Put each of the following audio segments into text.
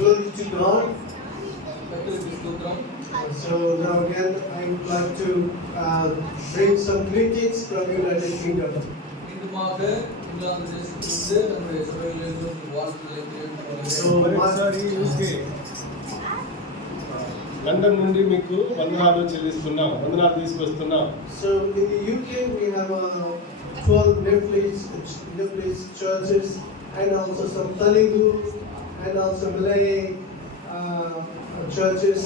Glory to God. So now again, I would like to bring some greetings from United Kingdom. London నుండి మీకు వందనాలు చెల్లిస్తున్నాం, వందనాలు తీసుకొస్తున్నాం. So in the UK we have 12 Nepalese churches and also some Telugu and also Malay churches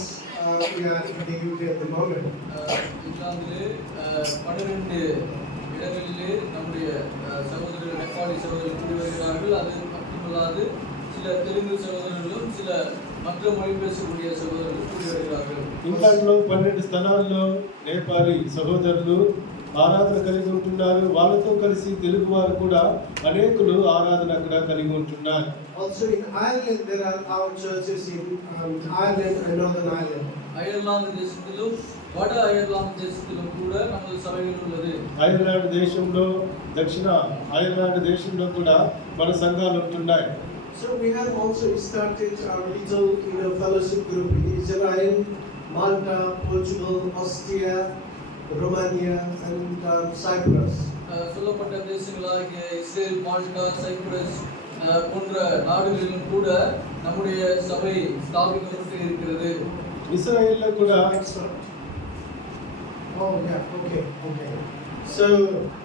we are in the UK at the moment. இங்கிலாந்திலே 12 இடங்களிலே நம்முடைய சகோதரர்கள் நேபாளி சகோதரர்கள் கூடி வருகிறார்கள். அது மட்டுமல்லாது சில தெலுங்கு சகோதரர்களும் சில மற்ற மொழி பேசக்கூடிய சகோதரர்கள் கூடி வருகிறார்கள். ఇంగ్లాండ్లో 12 స్థలాల్లో నేపాలీ సహోదరులు ఆరాధన కలిగి ఉంటున్నారు. వాళ్ళతో కలిసి తెలుగు వారు కూడా అనేకులు ఆరాధన అక్కడ కలిగి ఉంటున్నారు. Also in Ireland there are our churches in Ireland and Northern Ireland. Ireland దేశంలో వడ ఐర్లాండ్ దేశంలో కూడా మన సభలు ఉన్నది. ఐర్లాండ్ దేశంలో దక్షిణ ఐర్లాండ్ దేశంలో కూడా మన సంఘాలు ఉంటున్నాయి. So we have also started our little fellowship group in Israel, Malta, Portugal, Austria, Romania and Cyprus. சொல்லப்பட்ட தேசங்களாகிய இஸ்ரேல், மால்டா, சைப்ரஸ் போன்ற நாடுகளிலும் கூட நம்முடைய சபை ஸ்தாபிக்கப்பட்டு இருக்கிறது. ఇశ్రాయేల్లో కూడా okay. So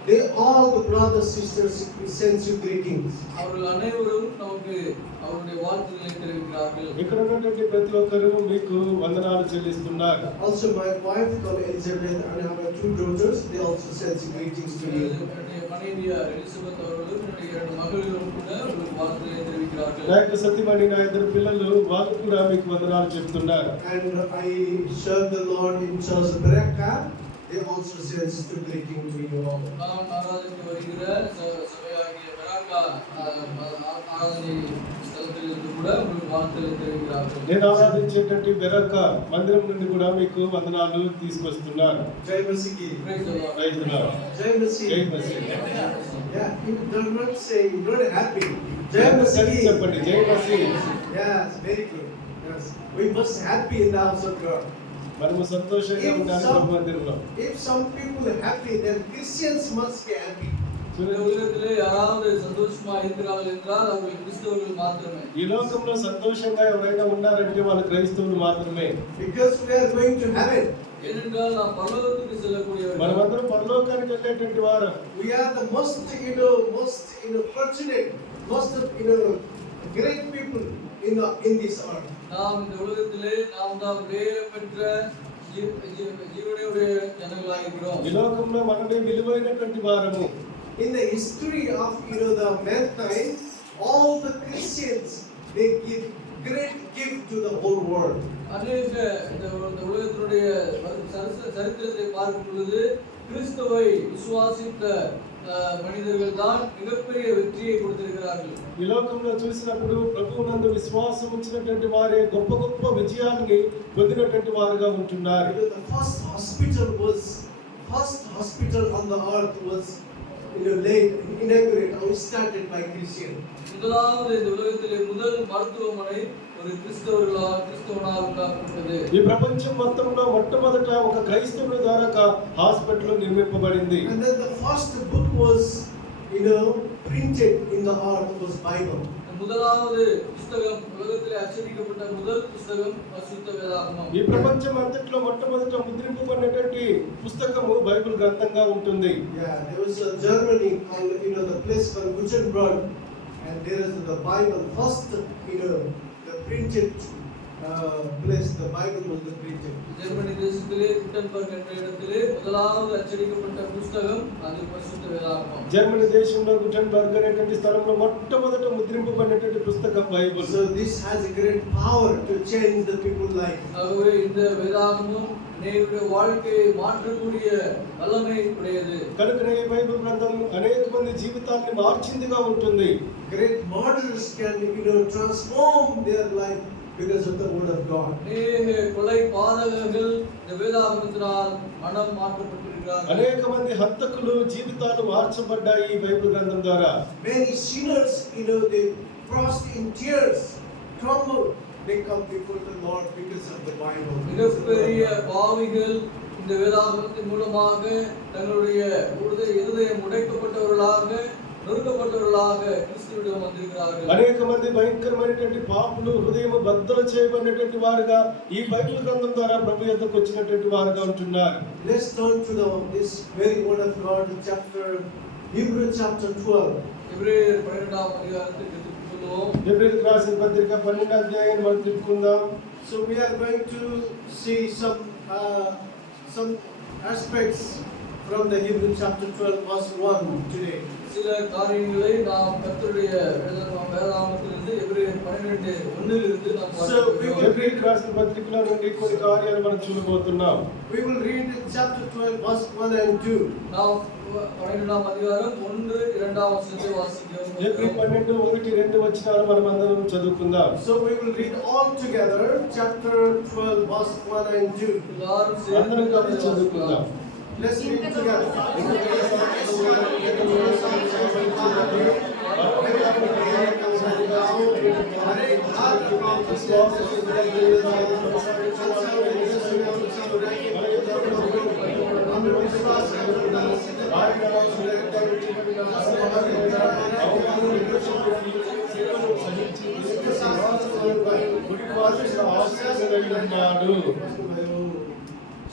they all the brothers sisters send you greetings. அவர்கள் அனைவரும் நமக்கு அவருடைய வாழ்த்துக்களை தெரிவிக்கிறார்கள். ఇక్కడ ఉన్నటువంటి ప్రతి ఒక్కరు మీకు వందనాలు చెల్లిస్తున్నారు. Also my wife called Elizabeth and I have 2 daughters, they also send greetings to you. என்னுடைய மனைவி எலிசபெத் அவர்களும் என்னுடைய 2 மகளும் கூட உங்களுக்கு வாழ்த்துக்களை தெரிவிக்கிறார்கள். నా యొక్క సతీమణి నా 2 పిల్లలు వాళ్ళు కూడా మీకు వందనాలు చెప్తున్నారు. And I serve the Lord in Church Beraka. They also send to greeting to you all. நான் ஆராதனைக்கு வருகிற சபையாகிய பெராக்கா ஆராதனை స్థలத்திலிருந்து కూడా உங்களுக்கு வாழ்த்துக்களை தெரிவிக்கிறார்கள். నేను ఆరాధించేటట్టు బెరకా మందిరం నుండి కూడా మీకు వందనాలు తీసుకొస్తున్నారు. జై మసీహ్. Praise the Lord. Praise the Lord. జై మసీహ్. జై Masih. Yeah, you do not say you not happy. జై మసీహ్. చెప్పండి జై Masih. Yes, very good. Yes, we must happy in the house of God. మనము సంతోషంగా ఉండాలి ప్రభు మందిరంలో. If some people are happy, then Christians must be happy. உலகத்திலே யாராவது சந்தோஷமா இருக்கிறார்கள் என்றால் அவர்கள் கிறிஸ்தவர்கள் மாத்திரமே. ఈ లోకంలో సంతోషంగా ఎవరైనా ఉన్నారంటే వాళ్ళు క్రైస్తవులు మాత్రమే. Because we are going to heaven. ஏனென்றால் நாம் பரலோகத்துக்கு செல்லக்கூடியவர்கள். మనమందరం పరలోకానికి వెళ్ళేటువంటి వారు. We are the most fortunate, most great people in this earth. நாம் இந்த உலகத்திலே நாம் தான் விலையேற பெற்ற ஜீவனுடைய ஜனங்களாக இருக்கிறோம். ఈ లోకంలో మనమే విలువైనటువంటి వారము. In the history of the mankind, all the Christians they give great gift to the whole world. அநேக இந்த உலகத்தினுடைய சரித்திரத்தை பார்க்கும் பொழுது கிறிஸ்துவை விசுவாசித்த మనిదர்கள் தான் మిగపరియ వెற்றியை கொடுத்திருக்கிறார்கள். ఈ లోకంలో చూసినప్పుడు ప్రభువునందు విశ్వాసం ఉంచినటువంటి వారే గొప్ప గొప్ప విజయాన్ని పొందినటువంటి వారుగా ఉంటున్నారు. The first hospital on the earth was inaugurate or started by Christian. முதலாவது இந்த உலகத்திலே முதல் மருத்துவமனை ஒரு கிறிస్తவனாக உண்டாக்கப்பட்டது. ఈ ప్రపంచం మొత్తంలో మొట్టమొదట ఒక క్రైస్తవుల ద్వారా hospital నిర్మింపబడింది. And then the first book was printed in the earth was Bible. முதலாவது புத்தகம் உலகத்திலே அச்சடிக்கப்பட்ட முதல் புத்தகம் பரிசுத்த வேதாகமம். ఈ ప్రపంచం అంతట్లో మొట్టమొదట ముద్రింపబడినటువంటి పుస్తకము బైబిల్ గ్రంథంగా ఉంటుంది. Yeah, there was a Germany called the place called Gutenberg, and there is the Bible first the printed place. The Bible was the printed. Germany தேசத்திலே குட்டன்பர்க் என்ற இடத்திலே முதலாவது அச்சடிக்கப்பட்ட புத்தகம் அது பரிசுத்த வேதாகமம். జర్మనీ దేశంలో గుటెన్బర్గ్ అనేటువంటి స్థలంలో మొట్టమొదట ముద్రింపబడినటువంటి పుస్తకం Bible. So this has a great power to change the people's life. ஆகவே இந்த வேதாகமம் அநேகருடைய வாழ்க்கையை மாற்றக்கூடிய வல்லமை உடையது. కనుకనే ఈ బైబిల్ గ్రంథం అనేక మంది జీవితాన్ని మార్చిందిగా ఉంటుంది. Great martyrs can transform their life because of the word of God. அநேக கொலை பாதகர்கள் இந்த வேதாகமத்தினால் மனம் மாற்றப்பட்டிருக்கிறார்கள். అనేక మంది హంతకులు జీవితాలు మార్చబడ్డాయి ఈ బైబిల్ గ్రంథం ద్వారా. Many sinners they crossed in tears, crumbled. They come before the Lord because of the Bible. மிகப்பெரிய பாவிகள் இந்த வேதாகமத்தின் மூலமாக தங்களுடைய இருதயம் உடைக்கப்பட்டவர்களாக நொறுக்கப்பட்டவர்களாக கிறிஸ்துவிடம் வந்திருக்கிறார்கள். అనేక మంది భయంకరమైనటువంటి పాపులు హృదయం బద్దలు చేయబడినటువంటి వారుగా ఈ బైబిల్ గ్రంథం ద్వారా ప్రభు యొద్దకు వచ్చినటువంటి వారుగా ఉంటున్నారు. Let's turn to this very word of God, Hebrews chapter 12. எபிரேயர் 12ஆம் அதிகாரத்துக்கு திரும்புவோம். ఎబ్రీయులకు రాసిన పత్రిక 12వ అధ్యాయాన్ని మనం తిప్పుకుందాం. So we are going to see some aspects from the Hebrews chapter 12 verse 1 today. சில காரியங்களை நாம் கர்த்தருடைய வேதாகமத்திலிருந்து எபிரேயர் 12:1 நாம் பார்க்கிறோம். ఎబ్రీయులకు రాసిన పత్రికలో నుండి కొన్ని కార్యాలు మనం చూడబోతున్నాం. We will read chapter 12 verse 1 and 2. நாம் 12ஆம் அதிகாரம் 1, 2ஆம் வசனத்தை வாசிக்கிறோம். ఎబ్రీ 12, 1, 2 వచనాలు మనం అందరం చదువుకుందాం. So we will read all together chapter 12 verse 1 and 2. எல்லாரும் అందరం சேர்ந்து కలిసి చదువుకుందాం. Let's read together.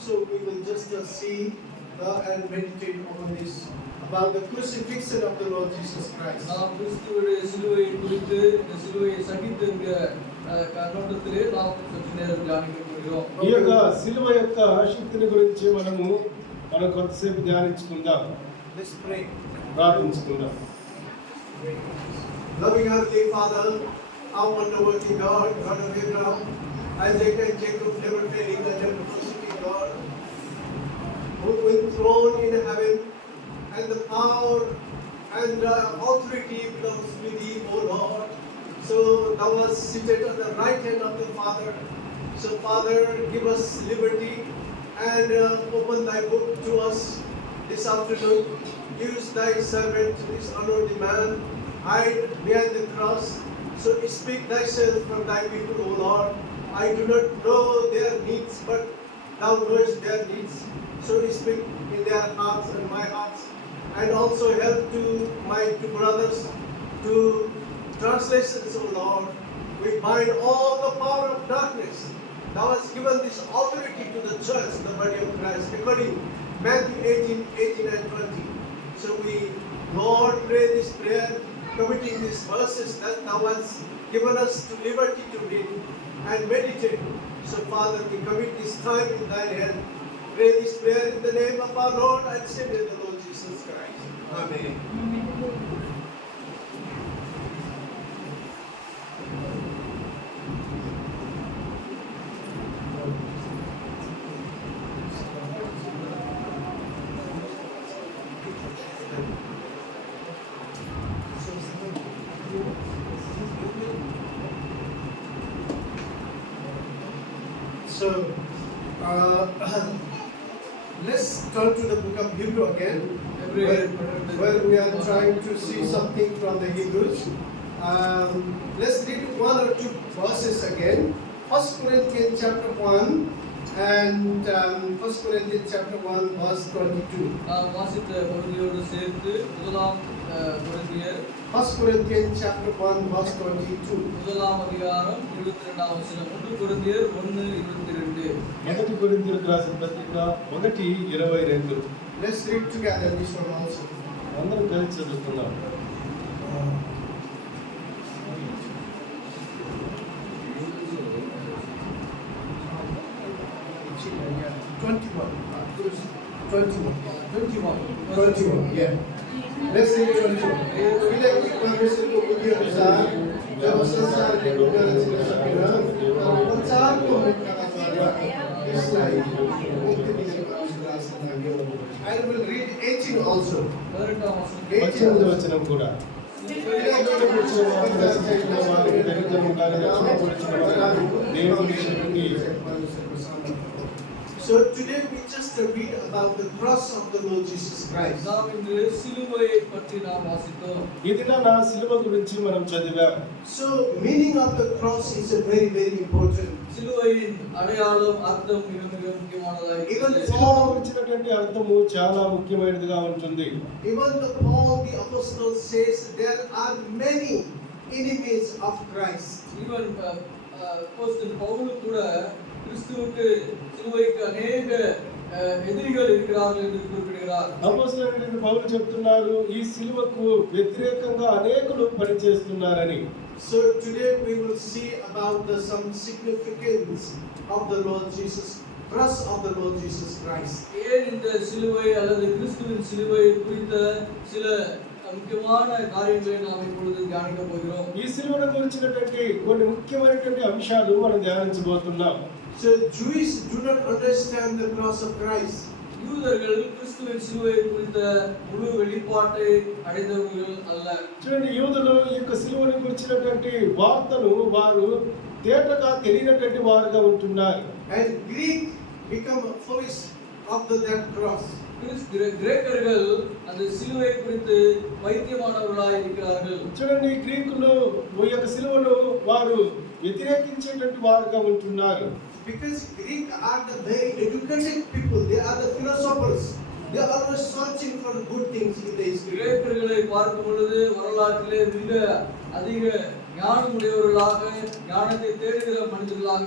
So we will just see and meditate on this about the crucifixion of the Lord Jesus Christ. நாம் கிறிஸ்துவுடைய சிலுவையை குறித்து இந்த சிலுவையை சகித்திருக்கிற கண்ணோட்டத்திலே நாம் சற்று நேரம் தியானிக்க போகிறோம். ఈ యొక్క సిలువ యొక్క శక్తిని గురించి మనం కొంతసేపు ధ్యానించుకుందాం. Let's pray. ప్రార్థించుకుందాం. Loving Heavenly Father, our wonder-working God, God of Abraham, Isaac and Jacob, never failing and never forsaking God, who enthroned in heaven, and the power and authority belongs to thee, O Lord. So thou art seated on the right hand of the Father. So Father, give us liberty and open thy book to us this afternoon. Use thy servant, this unworthy man, hide behind the cross. So speak thyself from thy people, O Lord. I do not know their needs, but thou knowest their needs. So speak in their hearts and my hearts, and also help to my two brothers to translations, O Lord. We bind all the power of darkness. Thou hast given this authority to the church, the body of Christ, according Matthew 18 and 20. So we, Lord, pray this prayer, committing these verses that thou hast given us to liberty to read and meditate. So Father, we commit this time in thine hand. Pray this prayer in the name of our Lord and Savior, the Lord Jesus Christ. Amen. So, let's turn to the book of Hebrew again. where we are trying to see something from the Hebrews. Let's read one or two verses again. 1 Corinthians chapter 1 and 1 Corinthians chapter 1 verse 22. நாம் வாசித்த பகுதியோடு சேர்த்து முதலாம் கொரிந்தியர் 1 Corinthians chapter 1 verse 22. முதலாம் அதிகாரம் 22వ వచనం. 1 కొరింథీయులు 1:22. మొదటి కొరింథీయులకు రాసిన పత్రిక 1:22. Let's read together this one also. అందరం కలిసి చదువుకుందాం. 21, yeah. Let's read 21. Bila की परमेश्वर को बुद्धि अनुसार जब संसार के गुण रचना सकेगा और संसार को मिटाना चाहेगा इसलिए मुक्ति मिलने का विश्वास रखेगा. I will read 18 also. 18వ వచనం కూడా So today we just read about the cross of the Lord Jesus Christ. நாம் இன்று சிலுவையை பற்றி நாம் வாசித்தோம். ఇదిలా సిలువ గురించి మనం చదివాం. So meaning of the cross is a very important. సిలువైயின் అడయాళం అర్థం మిக ముఖ్యమైనది. Even సిలువ గురించినటువంటి అర్థము చాలా ముఖ్యమైనదిగా ఉంటుంది. Even the Paul the apostle says there are many enemies of Christ. Even అపోస్తలుడు పౌలు కూడా క్రీస్తుவுக்கு సిలువైకి అనేక ఎదిరిகள் இருக்கிறார்கள் என்று குறிப்பிடுகிறார். అపోస్తలుడైన పౌలు చెప్తున్నారు ఈ సిలువకు వ్యతిరేకంగా అనేకులు పనిచేస్తున్నారని. So today we will see about some significance of the Lord Jesus, cross of the Lord Jesus Christ. ஏன் இந்த சிலுவை அல்லது கிறிஸ்துவின் சிலுவை குறித்த சில ముఖ్యమైన కార్యங்களை நாம் இப்பொழுது ధ్యానించ పోகிறோம். ఈ సిలువను గురించినటువంటి కొన్ని ముఖ్యమైనటువంటి అంశాలు మనం ధ్యానించబోతున్నాం. So Jews do not understand the cross of Christ. யூதர்கள் கிறிஸ்துவின் சிலுவை குறித்த முழு வெளிப்பாட்டை அடைந்தவர்கள் அல்ல. చూడండి యూదులు ఈ యొక్క సిలువను గురించినటువంటి వార్తను వారు తేటగా తెలియనటువంటి వారుగా ఉంటున్నారు. And Greek become foolish of that cross. கிரேக்கர்கள் அந்த சிலுவை குறித்து பைத்தியமானவர்களாய் இருக்கிறார்கள். చూడండి గ్రీకులు ఈ యొక్క సిలువను వారు వ్యతిరేకించేటువంటి వారుగా ఉంటున్నారు. Because Greek are the very educated people, they are the philosophers. They are always searching for good things in the history. கிரேக்கர்களை பார்க்கும் பொழுது வரலாற்றிலே மிக அதிக ஞானமுடையவர்களாக ஞானத்தை தேடுகிற மனிதர்களாக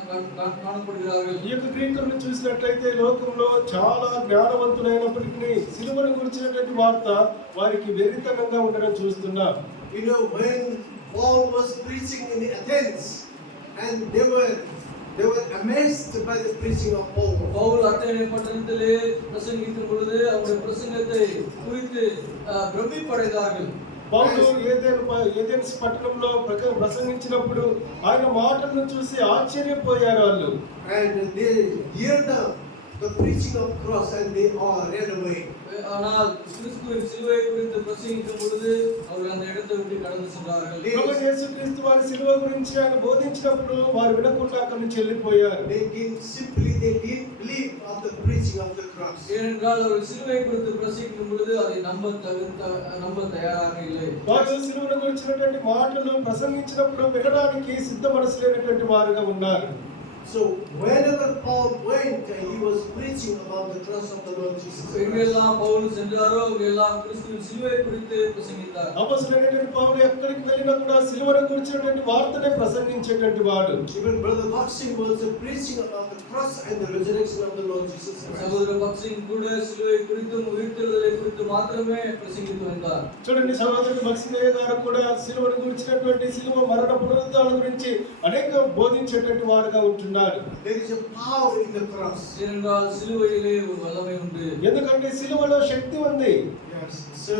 காணப்படுகிறார்கள். ఈ యొక్క గ్రీకులను చూసినట్లయితే లోకంలో చాలా జ్ఞానవంతులైనప్పటికీ సిలువను గురించినటువంటి వార్త వారికి వెరితనంగా ఉండడం చూస్తున్నాం. You know, when Paul was preaching in Athens, and they were amazed by the preaching of Paul. Pavul அத்தேனே பட்டணத்திலே பிரசங்கிக்கும் பொழுது அவருடைய பிரசங்கத்தை குறித்து பிரமிப்படைந்தார்கள். పౌలు ఏథెన్స్ పట్టణంలో ప్రసంగించినప్పుడు ఆయన మాటలను చూసి ఆశ్చర్యపోయారు వాళ్ళు. And they heard the preaching of cross and they all ran away. ஆனால் கிறிஸ்துவின் சிலுவை குறித்து பிரசங்கிக்கும் பொழுது அவர்கள் அந்த இடத்தை விட்டு கடந்து சென்றார்கள். ప్రభువు యేసుక్రీస్తు వారి సిలువ గురించి ఆయన బోధించినప్పుడు వారు వినకుండా అక్కడి నుంచి వెళ్ళిపోయారు. They didn't believe of the preaching of the cross. ஏனென்றால் அவர்கள் சிலுவை குறித்து பிரசங்கிக்கும் பொழுது அதை நம்ப தயாராக இல்லை. వారు సిలువను గురించినటువంటి మాటలు ప్రసంగించినప్పుడు వినడానికి సిద్ధ మనసు లేనటువంటి వారుగా ఉన్నారు. So whenever Paul went, he was preaching about the cross of the Lord Jesus Christ. எங்கெல்லாம் பவுல் சென்றாரோ அங்கெல்லாம் கிறிஸ்துவின் சிலுவை குறித்து பிரசங்கித்தார். అపొస్తలుడైనటువంటి పౌలు ఎక్కడికి వెళ్ళినా కూడా సిలువను గురించినటువంటి వార్తనే ప్రసంగించేటువంటి వాడు. Even brother Boxing was preaching about the cross and the resurrection of the Lord Jesus Christ. సహోదర భక్సింగ్ కూడా సిలువై குறித்து ఉయిర్తెழுதலை குறித்து మాత్రమే ప్రసంగిస్తూ ఉంటారు. చూడండి సహోదరుడు భక్సింగయ్య గారు కూడా సిలువను గురించినటువంటి సిలువ మరణ పునరుద్ధానం గురించి అనేక బోధించేటువంటి వారుగా ఉంటున్నారు. There is a power in the cross. ஏனென்றால் சிலுவையிலே ஒரு வல்லமை உண்டு. ఎందుకంటే సిలువలో శక్తి ఉంది. Yes. So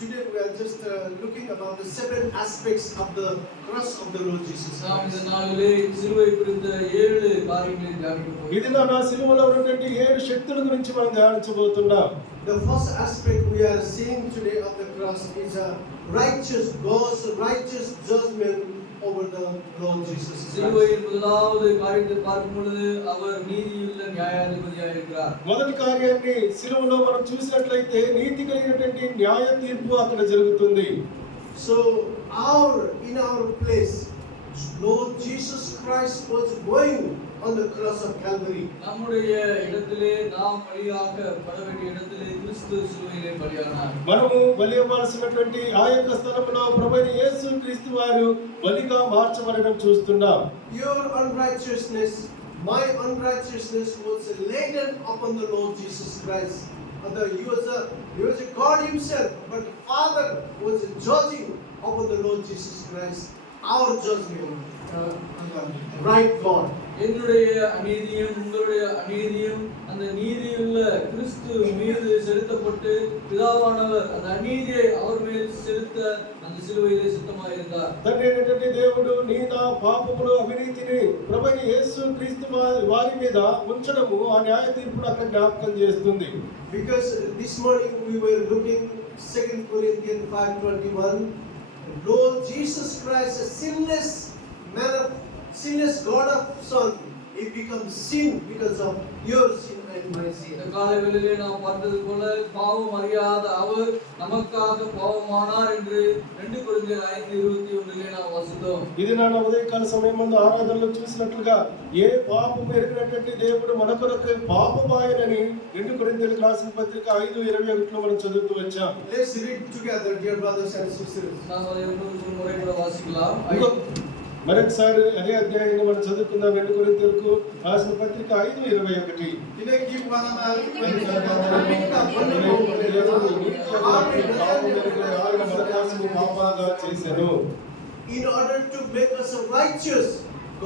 today we are just looking about the 7 aspects of the cross of the Lord Jesus நாம் இந்த Christ. நாளிலே சிலுவை குறித்த 7 காரியங்களை தியானிக்க போகிறோம். ఇది నా సిలువలో ఉన్నటువంటి 7 శక్తుల గురించి మనం ధ్యానించబోతున్నాం. The first aspect we are seeing today of the cross is a righteous God's righteous judgment over the Lord Jesus Christ. சிலுவையின் முதலாவது காரியத்தை பார்க்கும் பொழுது அவர் நீதியுள்ள நியாயாதிபதியாக இருக்கிறார். మొదటి కార్యాన్ని సిలువలో మనం చూసినట్లయితే నీతి కలిగినటువంటి న్యాయ తీర్పు అక్కడ జరుగుతుంది. So in our place, Lord Jesus Christ was going on the cross of Calvary. நம்முடைய இடத்திலே நாம் பலியாக பட வேண்டிய இடத்திலே கிறிஸ்து సిలువైలో బలియానారు. మనము బలి అవ్వాల్సినటువంటి ఆ యొక్క స్థలంలో ప్రభువైన యేసు క్రీస్తు వారు బలిగా మార్చబడడం చూస్తున్నాం. Your unrighteousness, my unrighteousness was laden upon the Lord Jesus Christ. He was a God himself, but the Father was judging upon the Lord Jesus Christ, our judgment, right God. என்னுடைய அநீதியும் உங்களுடைய அநீதியும் அந்த நீதியுள்ள கிறிஸ்து மீது செலுத்தப்பட்டு பிதாவானவர் அந்த அநீதியை அவர் மேல் செலுத்த அந்த சிலுவையிலே சித்தமாக இருந்தார். తండ్రి అయినటువంటి దేవుడు నీ నా పాపములు అవినీతిని ప్రభువైన యేసు క్రీస్తు వారి మీద ఉంచడము ఆ న్యాయ తీర్పును అక్కడ జ్ఞాపకం చేస్తుంది. Because this morning we were looking 2 Corinthians 5:21, Lord Jesus Christ, a sinless man of sinless God of Son, he becomes sin because of your sin and my sin. இந்த காலைவேளையிலே நாம் பார்த்தது போல பாவம் அறியாத அவர் நமக்காக பாவமானார் என்று 2 கொரிந்தியர் 5:21 நாம் வாசித்தோம். ఇది నా ఉదయకాల సమయమందు ఆరాధనలో చూసినట్లుగా ఏ పాపం ఎరిగినటువంటి దేవుడు మన కొరకు పాపమాయనని 2 కొరింథీయులకు రాసిన పత్రిక 5:21లో మనం చదువుతూ వచ్చాం. Let's read together, dear brothers and sisters. நாம் அதை இன்னொரு முறை கூட வாசிக்கலாம். మరొకసారి అదే అధ్యాయాన్ని మనం చదువుకుందాం. 2 కొరింథీయులకు రాసిన పత్రిక 5:21. పాపంగా చేశాను. In order to make us righteous,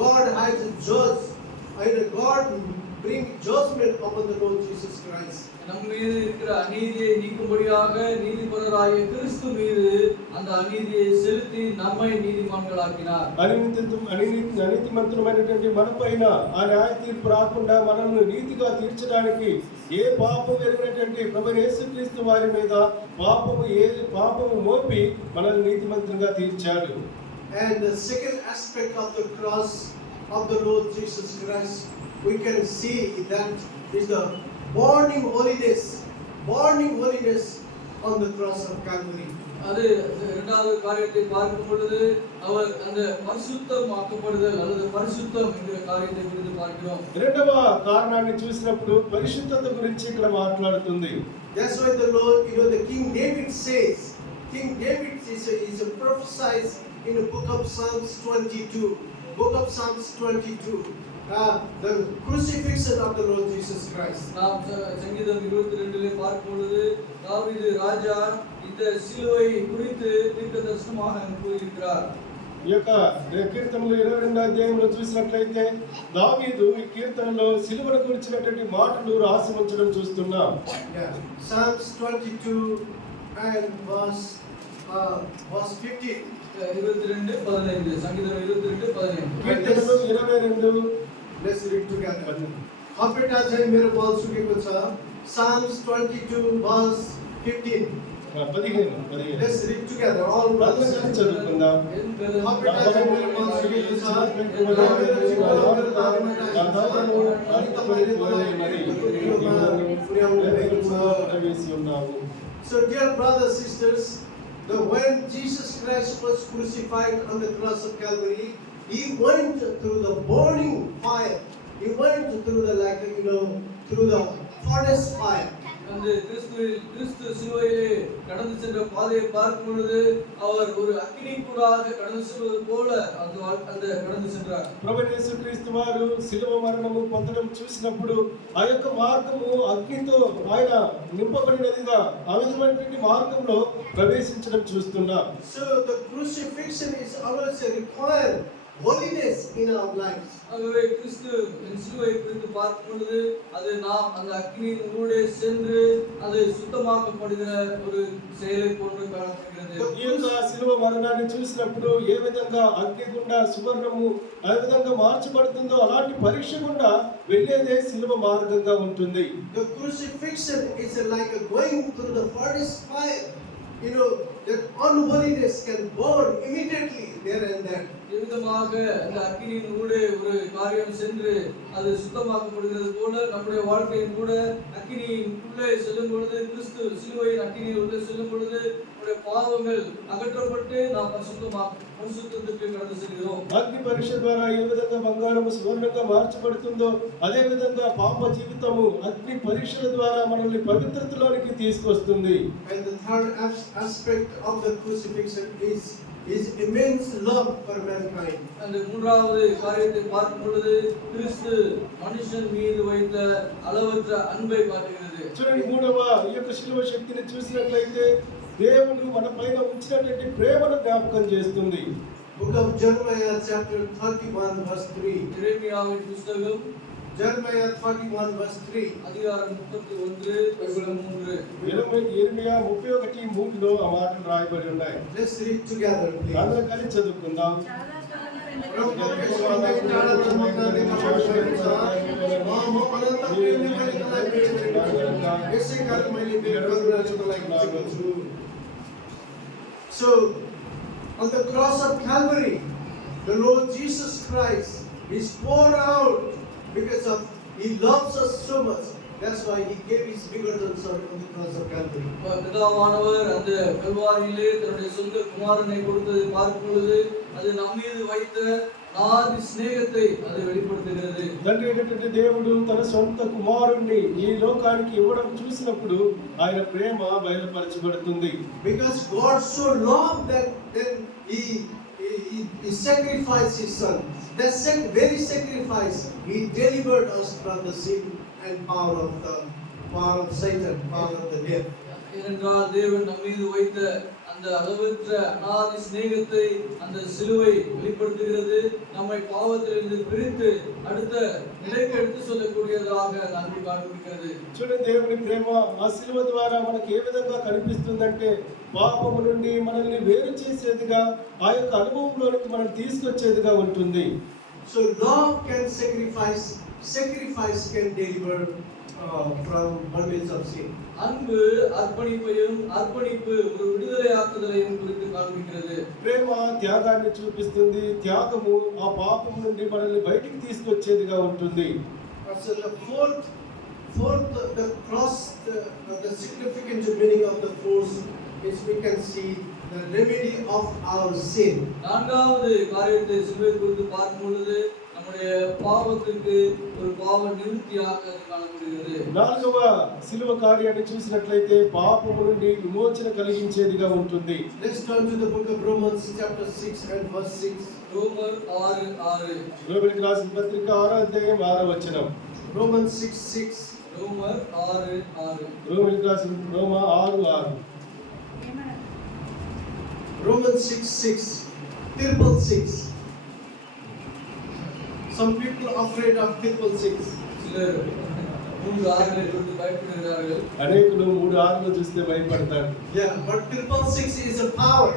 God has a judge, and God bring judgment upon the Lord Jesus Christ. நம் மீது இருக்கிற அநீதியை நீக்கும்படியாக நீதிபரராகிய கிறிஸ்து மீது அந்த அநீதியை செலுத்தி நம்மை நீதிமான்களாக்கினார். అనితిమంతులమైనటువంటి మన పైన ఆ న్యాయ తీర్పు రాకుండా మనల్ని నీతిగా తీర్చడానికి ఏ పాపం ఎరిగినటువంటి ప్రభువైన యేసుక్రీస్తు వారి మీద పాపము మోపి మనల్ని నీతిమంతులుగా తీర్చాడు. And the second aspect of the cross of the Lord Jesus Christ, we can see that is the burning holiness on the cross of Calvary. அது இரண்டாவது காரியத்தை பார்க்கும் பொழுது அவர் அந்த பரிசுத்தமாக்கப்படுதல் அல்லது பரிசுத்தம் என்கிற காரியத்தை குறித்து பார்க்கிறோம். రెండవ కారణాన్ని చూసినప్పుడు పరిశుద్ధత గురించి ఇక్కడ మాట్లాడుతుంది. That's why the Lord, the King David says, is a prophesied in the book of Psalms 22. The crucifixion of the Lord Jesus Christ. நாம் சங்கீதம் 22 பார்க்கும் பொழுது தாவீது ராஜா இந்த சிலுவை குறித்து தீர்க்கதரிசனமாக கூறியிருக்கிறார். ఈ యొక్క కీర్తనలు 22వ అధ్యాయంలో చూసినట్లయితే దావీదు ఈ కీర్తనలో సిలువను గురించినటువంటి మాటలు రాసి ఉంచడం చూస్తున్నాం. Psalms 22 and verse 15. 22:15 సంగీతం 22:15 కీర్తనలు 22. Let's read together. Kapeta jai mero bol sugeko cha. Psalms 22 verse 15. 15. Let's read together all brothers and చదువుకుందాం. Kapeta jai mero bol sugeko cha. So dear brothers sisters, when Jesus Christ was crucified on the cross of Calvary, he went through the burning fire. He went through through the furnace fire. அந்த கிறிஸ்து சிலுவையிலே கடந்து சென்ற பாதையை பார்க்கும் பொழுது அவர் ஒரு அக்கினிக்குள்ளாக கடந்து செல்வது போல அந்த கடந்து சென்றார். ప్రభువైన యేసుక్రీస్తు వారు శిలువ మరణము పొందడం చూసినప్పుడు ఆ యొక్క మార్గము అగ్నితో ఆయన నింపబడినదిగా ఆ విధమైనటువంటి మార్గంలో ప్రవేశించడం చూస్తున్నాం. So the crucifixion is always required holiness in our lives. ஆகவே கிறிஸ்து சிலுவை குறித்து பார்க்கும் பொழுது அது நாம் அந்த அக்னியின் ஊடே சென்று அது சுத்தமாக்கப்படுகிற ஒரு செயலை போன்று காணப்படுகிறது. ఈ యొక్క శిలువ మరణాన్ని చూసినప్పుడు ఏ విధంగా అగ్ని గుండా సువర్ణము ఆ విధంగా మార్చబడుతుందో అలాంటి పరీక్ష గుండా వెళ్ళేదే శిలువ మార్గంగా ఉంటుంది. The crucifixion is like going through the furnace fire. that unholiness can burn immediately there and then. எவ்விதமாக அந்த அக்கினியின் ஊடே ஒரு காரியம் சென்று அது சுத்தமாக்கப்படுகிறது போல நம்முடைய வாழ்க்கையின் கூட அக்கினியின் உள்ளே செல்லும் பொழுது, கிறிஸ்து சிலுவையின் அக்கினியின் உள்ளே செல்லும் பொழுது நம்முடைய பாவங்கள் அகற்றப்பட்டு நாம் பரிசுத்தத்துக்கு கடந்து செல்கிறோம். అగ్ని పరీక్ష ద్వారా ఏ విధంగా బంగారము సువర్ణంగా మార్చబడుతుందో అదే విధంగా పాప జీవితము అగ్ని పరీక్షల ద్వారా మనల్ని పవిత్రతలోనికి తీసుకొస్తుంది. And the third aspect of the crucifixion is immense love for mankind. அந்த மூன்றாவது காரியத்தை பார்க்கும் பொழுது கிறிஸ்து மனுஷன் மீது வைத்த அளவற்ற அன்பை காட்டுகிறது. చూడండి, మూడవ ఈ యొక్క శిలువ శక్తిని చూసినట్లయితే దేవుడు మన పైన ఉంచినటువంటి ప్రేమను జ్ఞాపకం చేస్తుంది. Book of Jeremiah chapter 31 verse 3. எரேமியாவின் புத்தகம் Jeremiah 31 verse 3. அதிகாரம் 31 வசனம் 3. యెరెమియా 31:3లో ఆ మాటలు రాయబడి ఉన్నాయి. Let's read together, please. అందరం కలిసి చదువుకుందాం. So, on the cross of Calvary, the Lord Jesus Christ is poured out because of He loves us so much. That's why He gave His begotten Son on the cross of Calvary. பிதாவானவர் அந்த கல்வாரியிலே தன்னுடைய சொந்த குமாரனை கொடுத்ததை பார்க்கும் பொழுது அது நம் மீது வைத்த நாதி ஸ்நேகத்தை அது வெளிப்படுத்துகிறது. తండ్రి అయినటువంటి దేవుడు తన సొంత కుమారుణ్ణి ఈ లోకానికి ఇవ్వడం చూసినప్పుడు ఆయన ప్రేమ బయలుపరచబడుతుంది. Because God so loved that then He sacrificed His Son. That very sacrifice, He delivered us from the sin and power of Satan, power of the death. ஏனென்றால் தேவன் நம் மீது வைத்த அந்த அளவற்ற அநாதி சிநேகத்தை அந்த சிலுவை வெளிப்படுத்துகிறது. நம்மை பாவத்திலிருந்து பிரித்து அடுத்த நிலைக்கு எடுத்து சொல்லக்கூடியதாக நன்மை காண்பிக்கிறது. చూడండి, దేవుని ప్రేమ ఆ సిలువ ద్వారా మనకి ఏ విధంగా కనిపిస్తుందంటే పాపము నుండి మనల్ని వేరు చేసేదిగా, ఆ యొక్క అనుభవంలోనికి మనం తీసుకొచ్చేదిగా ఉంటుంది. So love can sacrifice can deliver from bondage of sin. அன்பு அர்ப்பணிப்பையும் அர்ப்பணிப்பு ஒரு விடுதலை ஆக்குதலையும் குறித்து காண்பிக்கிறது. ప్రేమ త్యాగాన్ని చూపిస్తుంది. త్యాగము ఆ పాపం నుండి మనల్ని బయటికి తీసుకొచ్చేదిగా ఉంటుంది. So the fourth the cross, the significant meaning of the fourth is we can see the remedy of our sin. நான்காவது காரியத்தை சிலுவை குறித்து பார்க்கும் பொழுது நம்முடைய பாவத்துக்கு ஒரு பாவ நிவர்த்தியாக காணப்படுகிறது. నాలుగవ సిలువ కార్యాన్ని చూసినట్లయితే పాపము నుండి విమోచన కలిగించేదిగా ఉంటుంది. Let's turn to the book of Romans chapter 6 and verse 6. ரோமர் 6:6. రోమీయులకు రాసిన పత్రిక 6వ అధ్యాయం 6వ వచనం. Romans 6:6. ரோமர் 6:6. రోమీయులకు రాసిన రోమా 6:6. Romans 6:6. 666. Some people are afraid of 666. சிலர் 3:6 குறித்து பயப்படுகிறார்கள். అనేకులు 3:6 చూస్తే భయపడతారు. Yeah, but 666 is a power.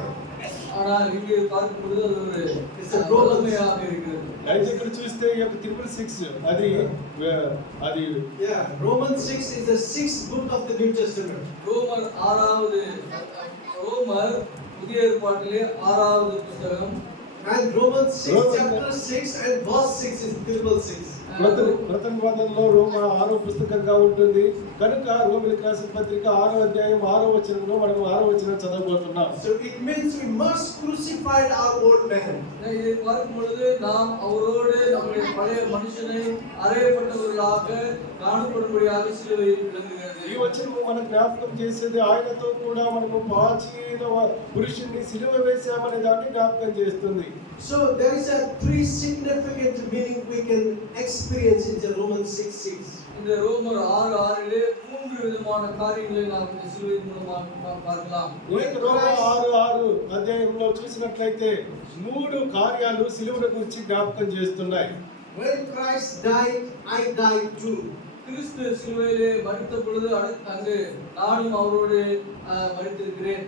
ஆனால் இங்கே பார்க்கும் பொழுது அது ஒரு வல்லமையாக இருக்கிறது. అయితే ఇక్కడ చూస్తే ఈ యొక్క 666 అది Yeah, Romans 6 is the 6th book of the New Testament. ரோமர் புதிய ஏற்பாட்டிலே 6வது புத்தகம். And Romans 6 chapter 6 and verse 6 is 666. క్రొత్త నిబంధనలో రోమా 6వ పుస్తకంగా ఉంటుంది కనుక రోమీయులకు రాసిన పత్రిక 6వ అధ్యాయం 6వ వచనంలో మనం 6వ వచనం చదవబోతున్నాం. So it means we must crucify our old man. இதை பார்க்கும் பொழுது நாம் அவரோடு நம்முடைய பழைய மனுஷனை அறையப்பட்டவர்களாக காணப்படும்படியாக சிலுவையில் விளங்குகிறது. ఈ వచనము మన జ్ఞాపకం చేసేది ఆయనతో కూడా మనము ప్రాచీన పురుషుని సిలువ వేశామనే దాన్ని జ్ఞాపకం చేస్తుంది. So there is a three significant meaning we can experience in the Romans 6:6. இந்த ரோமர் 6:6 மூன்று விதமான காரியங்களை நாம் இந்த சிலுவையின் மூலமாக பார்க்கலாம். రోమా 6:6 అధ్యాయంలో చూసినట్లయితే మూడు కార్యాలు సిలువను గురించి జ్ఞాపకం చేస్తున్నాయి. When Christ died, I died too. கிறிஸ்து சிலுவையிலே மரித்த பொழுது அங்கு நானும் அவரோடு மரித்திருக்கிறேன்.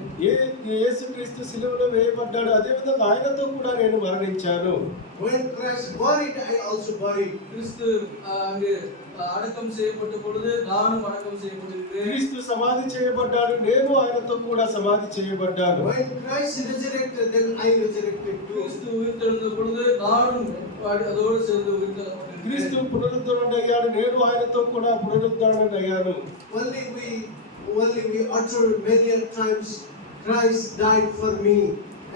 యేసుక్రీస్తు సిలువలో వేయబడ్డాడు, అదే విధంగా ఆయనతో కూడా నేను మరణించాను. When Christ buried, I also buried. கிறிஸ்து அங்கு அடக்கம் செய்யப்பட்ட பொழுது நானும் அடக்கம் செய்யப்பட்டிருக்கிறேன். క్రీస్తు సమాధి చేయబడ్డాడు, నేను ఆయనతో కూడా సమాధి చేయబడ్డాను. When Christ resurrected, then I resurrected too. கிறிஸ்து உயிர்த்தெழுந்த பொழுது நானும் அதோடு சேர்ந்து உயிர்த்தெழப்பட்டிருக்கிறேன். క్రీస్తు పునరుద్ధరణయ్యాడు, నేను ఆయనతో కూడా పునరుద్ధరణయ్యాను. Only we utter many a times, Christ died for me,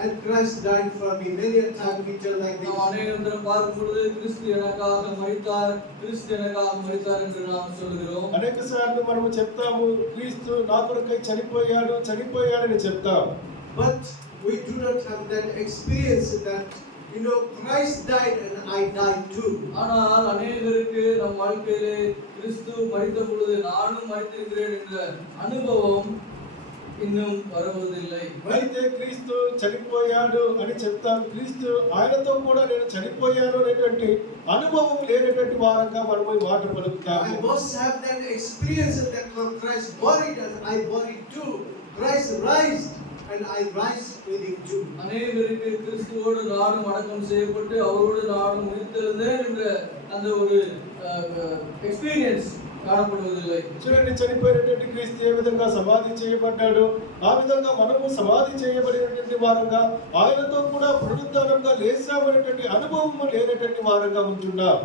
and Christ died for me. Many a time we tell like this. நாம் அநேகம் பார்க்கும் பொழுது கிறிஸ்து எனக்காக மரித்தார், கிறிஸ்து எனக்காக மரித்தார் என்று நாம் சொல்கிறோம். అనేక సార్లు మనము చెప్తాము, క్రీస్తు నా కొరకై చనిపోయాడని చెప్తాం. But we do not have that experience that, Christ died and I died too. ஆனால் அநேகருக்கு நம் வாழ்க்கையிலே கிறிஸ்து மரித்த பொழுது நானும் மரித்திருக்கிறேன் என்ற அனுபவம் இன்னும் வருவதில்லை. అయితే క్రీస్తు చనిపోయాడు అని చెప్తాను, క్రీస్తు ఆయనతో కూడా నేను చనిపోయాను అనేటువంటి అనుభవం లేనటువంటి వారంగా మనం ఈ మాట I పలుకుతాము. must have that experience that Christ buried and I buried too. Christ raised and I rise with him too. அநேகருக்கு கிறிஸ்துவோடு நானும் அடக்கம் செய்யப்பட்டு அவரோடு நானும் உயிர்த்தெழுந்தேன் என்ற அந்த ஒரு எக்ஸ்பீரியன்ஸ் காணப்படுவதில்லை. చూడండి, చనిపోయినటువంటి క్రీస్తు ఏ విధంగా సమాధి చేయబడ్డాడు, ఆ విధంగా మనము సమాధి చేయబడినటువంటి వారంగా ఆయనతో కూడా పునరుద్ధానంగా లేచామనేటువంటి అనుభవం లేనటువంటి వారంగా ఉంటున్నాం.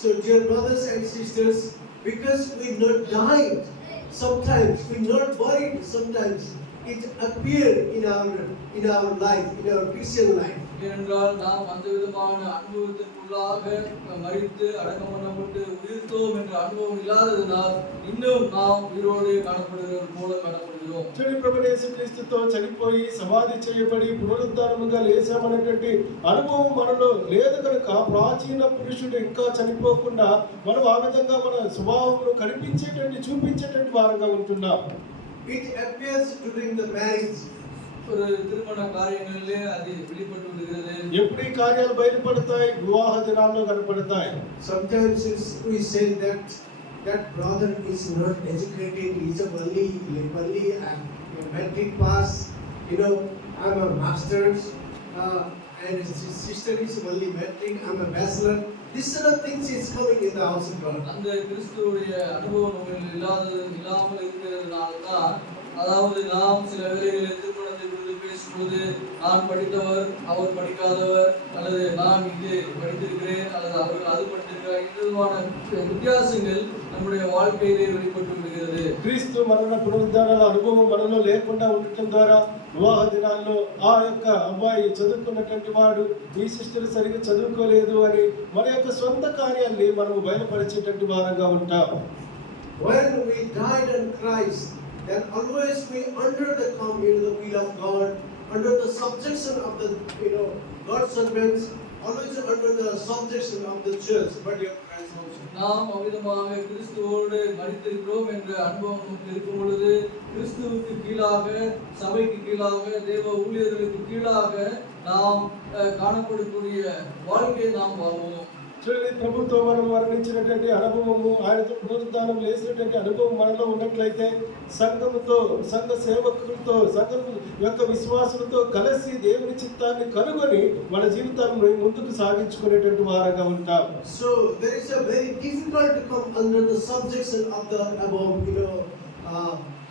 So dear brothers and sisters, because we not died, sometimes we not buried, sometimes it appeared in our life, in our Christian life. ஏனென்றால் நாம் அந்த விதமான அனுபவத்திற்குள்ளாக மரித்து அடக்கம் பண்ணப்பட்டு உயிர்த்தோம் என்ற அனுபவம் இல்லாததினால் இன்னும் நாம் உயிரோடு காணப்படுகிறது போல காணப்படுகிறோம். చూడండి, ప్రభువైన యేసుక్రీస్తుతో చనిపోయి సమాధి చేయబడి పునరుద్ధానముగా లేచామనేటువంటి అనుభవం మనలో లేదు కనుక ప్రాచీన పురుషుడు ఇంకా చనిపోకుండా మనం ఆ విధంగా మన స్వభావమును చూపించేటువంటి వారంగా ఉంటున్నాం. It appears during the marriage. ஒரு திருமண காரியங்களிலே அது வெளிப்பட்டு விடுகிறது. ఎప్పుడు ఈ కార్యాలు బయలుపడతాయి? వివాహ దినాల్లో కనపడతాయి. Sometimes we say that brother is not educated, he is only metric pass, I'm a master's, and his sister is only metric, I'm a bachelor. This sort of things is coming in the house of God. அந்த கிறிஸ்துவுடைய அனுபவம் நம்மில் இல்லாமல் இருக்கிறதுனால தான், அதாவது நாம் சில வேளைகளில் திருமணத்தை குறித்து பேசும்போது நான் படித்தவர் அவர் படிக்காதவர், அல்லது நான் இங்கே படித்திருக்கிறேன் அல்லது அவர்கள் அது படித்திருக்கிறார், இந்த விதமான வித்தியாசங்கள் நம்முடைய வாழ்க்கையிலே வெளிப்பட்டு விடுகிறது. క్రీస్తు మరణ పునరుద్ధానాల అనుభవం మనలో లేకుండా ఉండటం ద్వారా వివాహ దినాల్లో ఆ యొక్క అబ్బాయి చదువుకున్నటువంటి వాడు ఈ సిస్టర్ సరిగ్గా చదువుకోలేదు అని మన యొక్క సొంత కార్యాన్ని మనము బయలుపరిచేటువంటి వారంగా ఉంటాం. When we died in Christ, then always we under the will of God, under the subjection of the God's servants, always under the subjection of the church, but your Christ also. நாம் அவ்விதமாக கிறிஸ்துவோடு மரித்திருக்கிறோம் என்ற அனுபவம் நமக்கு இருக்கும் பொழுது கிறிஸ்துவுக்கு கீழாக, சபைக்கு கீழாக, தேவ ஊழியர்களுக்கு கீழாக நாம் காணப்படக்கூடிய வாழ்க்கையை நாம் வாழ்வோம். చూడండి, ప్రభుత్వం మనం వర్ణించినటువంటి అనుభవము, ఆయనతో పునరుద్ధానం లేసినటువంటి అనుభవం మనలో ఉన్నట్లయితే సంఘ సేవకులతో, సంఘం యొక్క విశ్వాసులతో కలిసి దేవుని చిత్తాన్ని కనుగొని మన జీవితాన్ని ముందుకు సాగించుకునేటువంటి వారంగా ఉంటాం. So there is a very difficult to come under the subjection of the above,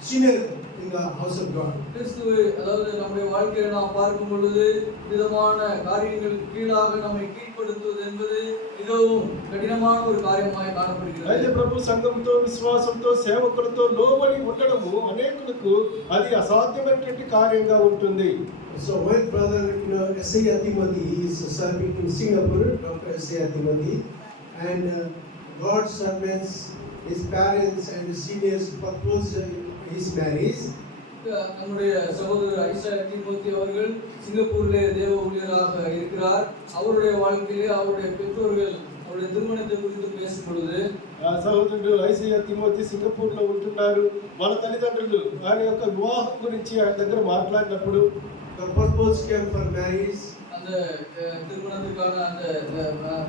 senior in the house of God. கிறிஸ்துவை, அதாவது நம்முடைய வாழ்க்கையை நாம் பார்க்கும் பொழுது விதமான காரியங்களுக்கு கீழாக நம்மை கீழ்ப்படுத்துவது என்பது மிகவும் கடினமான ஒரு காரியமாய் காணப்படுகிறது. అయితే ప్రభు సంఘంతో, విశ్వాసంతో, సేవకులతో లోబడి ఉండడము అనేకులకు అది అసాధ్యమైనటువంటి కార్యంగా ఉంటుంది. So my brother, S.A. Timothy, he is serving in Singapore, Dr. S.A. Timothy, and God's servants, his parents and the seniors proposed his marriage. நம்முடைய சகோதரர் ஐசா தீமோத்தி அவர்கள் சிங்கப்பூரிலே தேவ ஊழியராக இருக்கிறார். அவருடைய வாழ்க்கையிலே அவருடைய பெற்றோர்கள் அவருடைய திருமணத்தை குறித்து பேசும் பொழுது, సహోదరుడు ఐసయ్య తిమోతి సింగపూర్ లో ఉంటున్నారు. వాళ్ళ తల్లిదండ్రులు ఆయన యొక్క వివాహం గురించి ఆయన దగ్గర మాట్లాడినప్పుడు The purpose came for marriage. அந்த திருமணத்துக்கான அந்த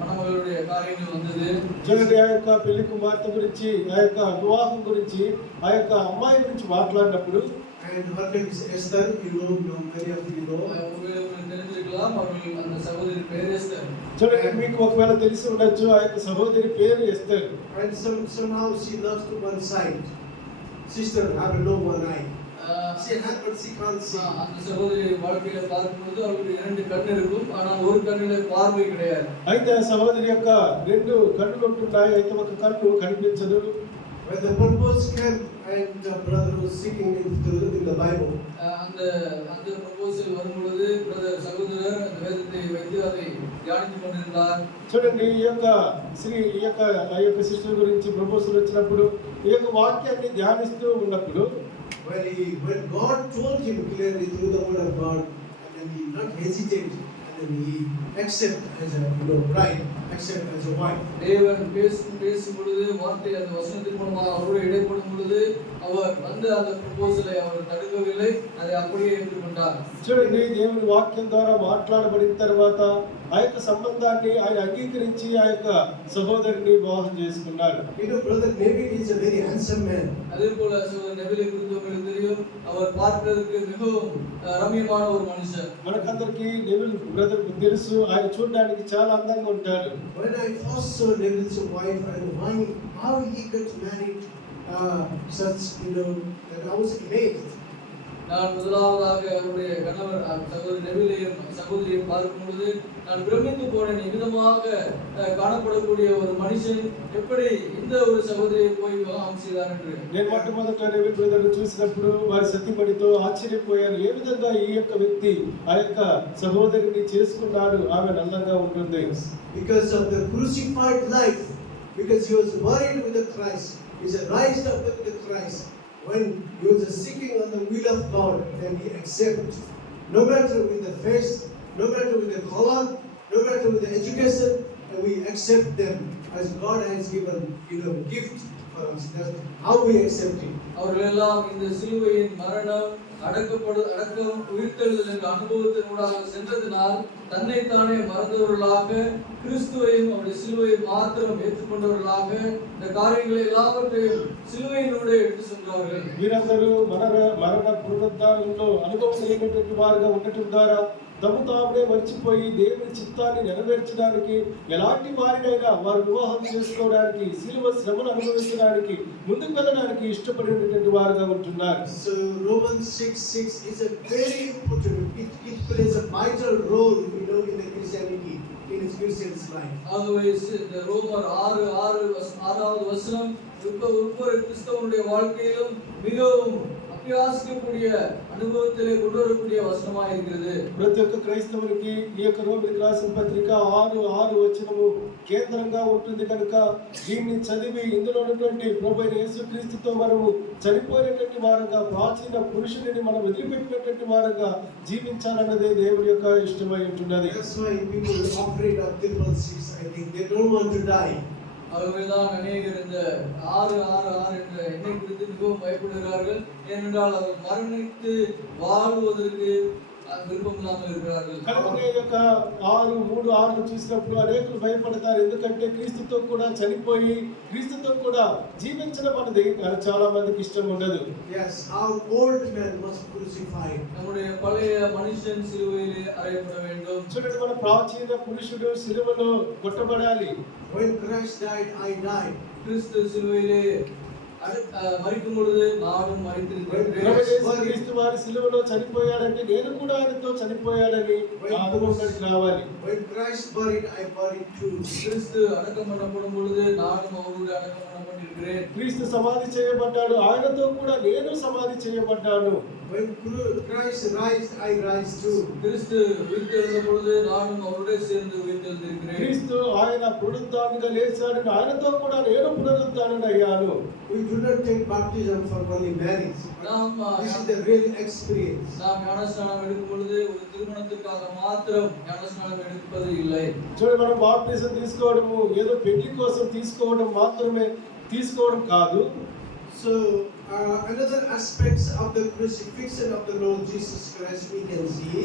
மணமகளுடைய காரியங்கள் வந்தது. చూడండి, ఆ యొక్క పెళ్లి కుమార్తె గురించి, ఆ యొక్క వివాహం గురించి, ఆ యొక్క అమ్మాయి గురించి మాట్లాడినప్పుడు, And her name is Esther, many of you know. உங்களுக்கு தெரிஞ்சிருக்கலாம், அவர்கள் அந்த சகோதரி பேர் எஸ்தர். చూడండి, మీకు ఒకవేళ తెలిసి ఉండొచ్చు, ఆ యొక్క సహోదరి పేరు Esther. And somehow she loves to one side. Sister have no one eye. She has but she can't see. அந்த சகோதரி வாழ்க்கையில பார்க்கும்போது அவருக்கு 2 கண் இருக்கும், ஆனால் ஒரு கண்ணிலே பார்வை கிடையாது. అయితే ఆ సహోదరి యొక్క 2 కన్నులు ఉంటున్నాయి, అయితే ఒక కన్ను కనిపించదు. When the purpose came and the brother was seeking in the Bible. அந்த அந்த ப்ரொபோசல் வரும்பொழுது பிரதர் சகோதரர் அந்த வேதத்தை வைத்து அதை தியானித்துக் கொண்டிருந்தார். చూడండి, ఈ యొక్క ఆ యొక్క సిస్టర్ గురించి ప్రపోజల్ వచ్చినప్పుడు ఈ యొక్క వాక్యాన్ని ధ్యానిస్తూ ఉన్నప్పుడు When God told him clearly through the word of God, and then he not hesitate, and then he accept as a bride, accept as a wife. தேவன் பேசும் பொழுது வார்த்தை அந்த வசனத்தின் மூலமாக அவரோடு இடைப்படும் பொழுது அவர் வந்து அந்த ப்ரொபோசலை அவர் தடுக்கவில்லை, அதை அப்படியே ஏற்றுக்கொண்டார். చూడండి, దేవుని వాక్యం ద్వారా మాట్లాడబడిన తర్వాత ఆ యొక్క సంబంధాన్ని ఆయన అంగీకరించి ఆ యొక్క సహోదరిని వివాహం చేసుకున్నారు. Brother David is a very handsome man. அதே போல சகோதரர் நெபிலை குறித்து உங்களுக்கு தெரியும், அவர் பார்ப்பதற்கு மிகவும் ரம்யமான ஒரு மனுஷன். మనకందరికి నెవిల్ బ్రదర్ తెలుసు, ఆయన చూడడానికి చాలా అందంగా ఉంటాడు. When I first saw David's wife and how he got married, such that I was amazed. நான் முதலாவதாக அவருடைய கணவர் சகோதரர் நெபிலையும் சகோதரியும் பார்க்கும் பொழுது நான் பிரமித்து போனேன். விதமாக காணப்படக்கூடிய ஒரு மனுஷன் எப்படி இந்த ஒரு சகோதரியை போய் விவாகம் செய்தார் என்று. నేను మొట్టమొదట నెవిల్ బ్రదర్ చూసినప్పుడు వారి సతీమణితో ఆశ్చర్యపోయాను, ఏ విధంగా ఈ యొక్క వ్యక్తి ఆ యొక్క సహోదరిని చేసుకున్నాడు, ఆమె అందంగా ఉంటుంది. Because of the crucified life, because he was buried with the Christ, he is raised up with the Christ. When he was seeking on the will of God, then he accepts, no matter with the face, no matter with the color, no matter with the education, and we accept them as God has given gift for us. That's how we accept it. அவர்கள் எல்லாம் இந்த சிலுவையின் மரணம் அடக்கம் உயிர்த்தெழுதல் என்ற அனுபவத்தினூடாக சென்றதினால் தன்னைத்தானே மறந்தவர்களாக கிறிஸ்துவையும் அவருடைய சிலுவையை மாத்திரம் ஏற்றுக்கொண்டவர்களாக இந்த காரியங்களை எல்லாவற்றையும் சிலுவையினோடு எடுத்து சென்றார்கள். వీరందరూ మరణ పునరుద్ధానంలో అనుభవం లేనటువంటి వారుగా ఉండటం ద్వారా తమ తామునే మర్చిపోయి దేవుని చిత్తాన్ని నెరవేర్చడానికి ఎలాంటి వారినైనా వారు వివాహం చేసుకోవడానికి, శిలువ శ్రమను అనుభవించడానికి, ముందుకు వెళ్ళడానికి ఇష్టపడినటువంటి వారుగా ఉంటున్నారు. So Romans 6:6 is a very important. It plays a vital role, in the Christianity, in its Christian's life. ஆகவே இந்த ரோமர் 6:6வது வசனம் ஒவ்வொரு கிறிஸ்தவனுடைய வாழ்க்கையிலும் மிகவும் அபியாசிக்கக்கூடிய அனுபவத்திலே கொண்டு வரக்கூடிய வசனமாக இருக்கிறது. ప్రతి ఒక్క క్రైస్తవునికి ఈ యొక్క రోమిలకు రాసిన పత్రిక 6:6 వచనము కేంద్రంగా ఉంటుంది కనుక దీన్ని చదివి ఇందులో ఉన్నటువంటి ప్రభువైన యేసుక్రీస్తుతో మనము చనిపోయినటువంటి వారంగా, ప్రాచీన పురుషుడిని మనం వదిలిపెట్టినటువంటి వారంగా జీవించాలన్నదే దేవుని యొక్క ఇష్టమై ఉంటున్నది. That's why people are afraid of 666. I think they don't want to die. ஆகவேதான் அநேகர் இந்த 666 என்ற எண்ணை குறித்து மிகவும் பயப்படுகிறார்கள். ஏனென்றால் அவர் மரணித்து வாழ்வதற்கு விருப்பம் இல்லாமல் இருக்கிறார்கள். కనుక యొక్క 6:3-6 చూసినప్పుడు అనేకులు భయపడతారు, ఎందుకంటే క్రీస్తుతో కూడా చనిపోయి క్రీస్తుతో కూడా జీవించడం అనేది చాలా మందికి ఇష్టం ఉండదు. Yes, our old man must crucify. நம்முடைய பழைய மனுஷன் சிலுவையிலே அறையப்பட வேண்டும். చూడండి, మన ప్రాచీన పురుషుడు సిలువలో కొట్టబడాలి. When Christ died, I died. கிறிஸ்து சிலுவையிலே మరిக்கும் పొழுது నాను మరితిరుக்கிறேன். క్రీస్తు వారి సిలువలో చనిపోయాడంటే నేను కూడా ఆయనతో చనిపోయాడని అనుభవంలోకి రావాలి. When Christ buried, I buried too. கிறிஸ்து அடக்கம் பண்ணப்படும் பொழுது நானும் அவரோடு அடக்கம் பண்ணப்பட்டிருக்கிறேன். క్రీస్తు సమాధి చేయబడ్డాడు, ఆయనతో కూడా నేను సమాధి చేయబడ్డాను. When Christ rise, I rise too. கிறிஸ்து உயிர்த்தெழுந்த பொழுது நானும் அவரோடு சேர்ந்து உயிர்த்தெழுந்திருக்கிறேன். క్రీస్తు ఆయన పునరుద్ధానంగా లేచాడు, ఆయనతో కూడా నేను పునరుద్ధానం అయ్యాను. We do not take baptism for only marriage. This is the real experience. நாம் ஞானஸ்நானம் எடுக்கும் பொழுது ஒரு திருமணத்திற்காக மாத்திரம் ஞானஸ்நானம் எடுப்பது இல்லை. చూడండి, మనం బాప్టిజం తీసుకోవడము ఏదో పెళ్లి కోసం తీసుకోవడం మాత్రమే తీసుకోవడం కాదు. So, another aspects of the crucifixion of the Lord Jesus Christ we can see.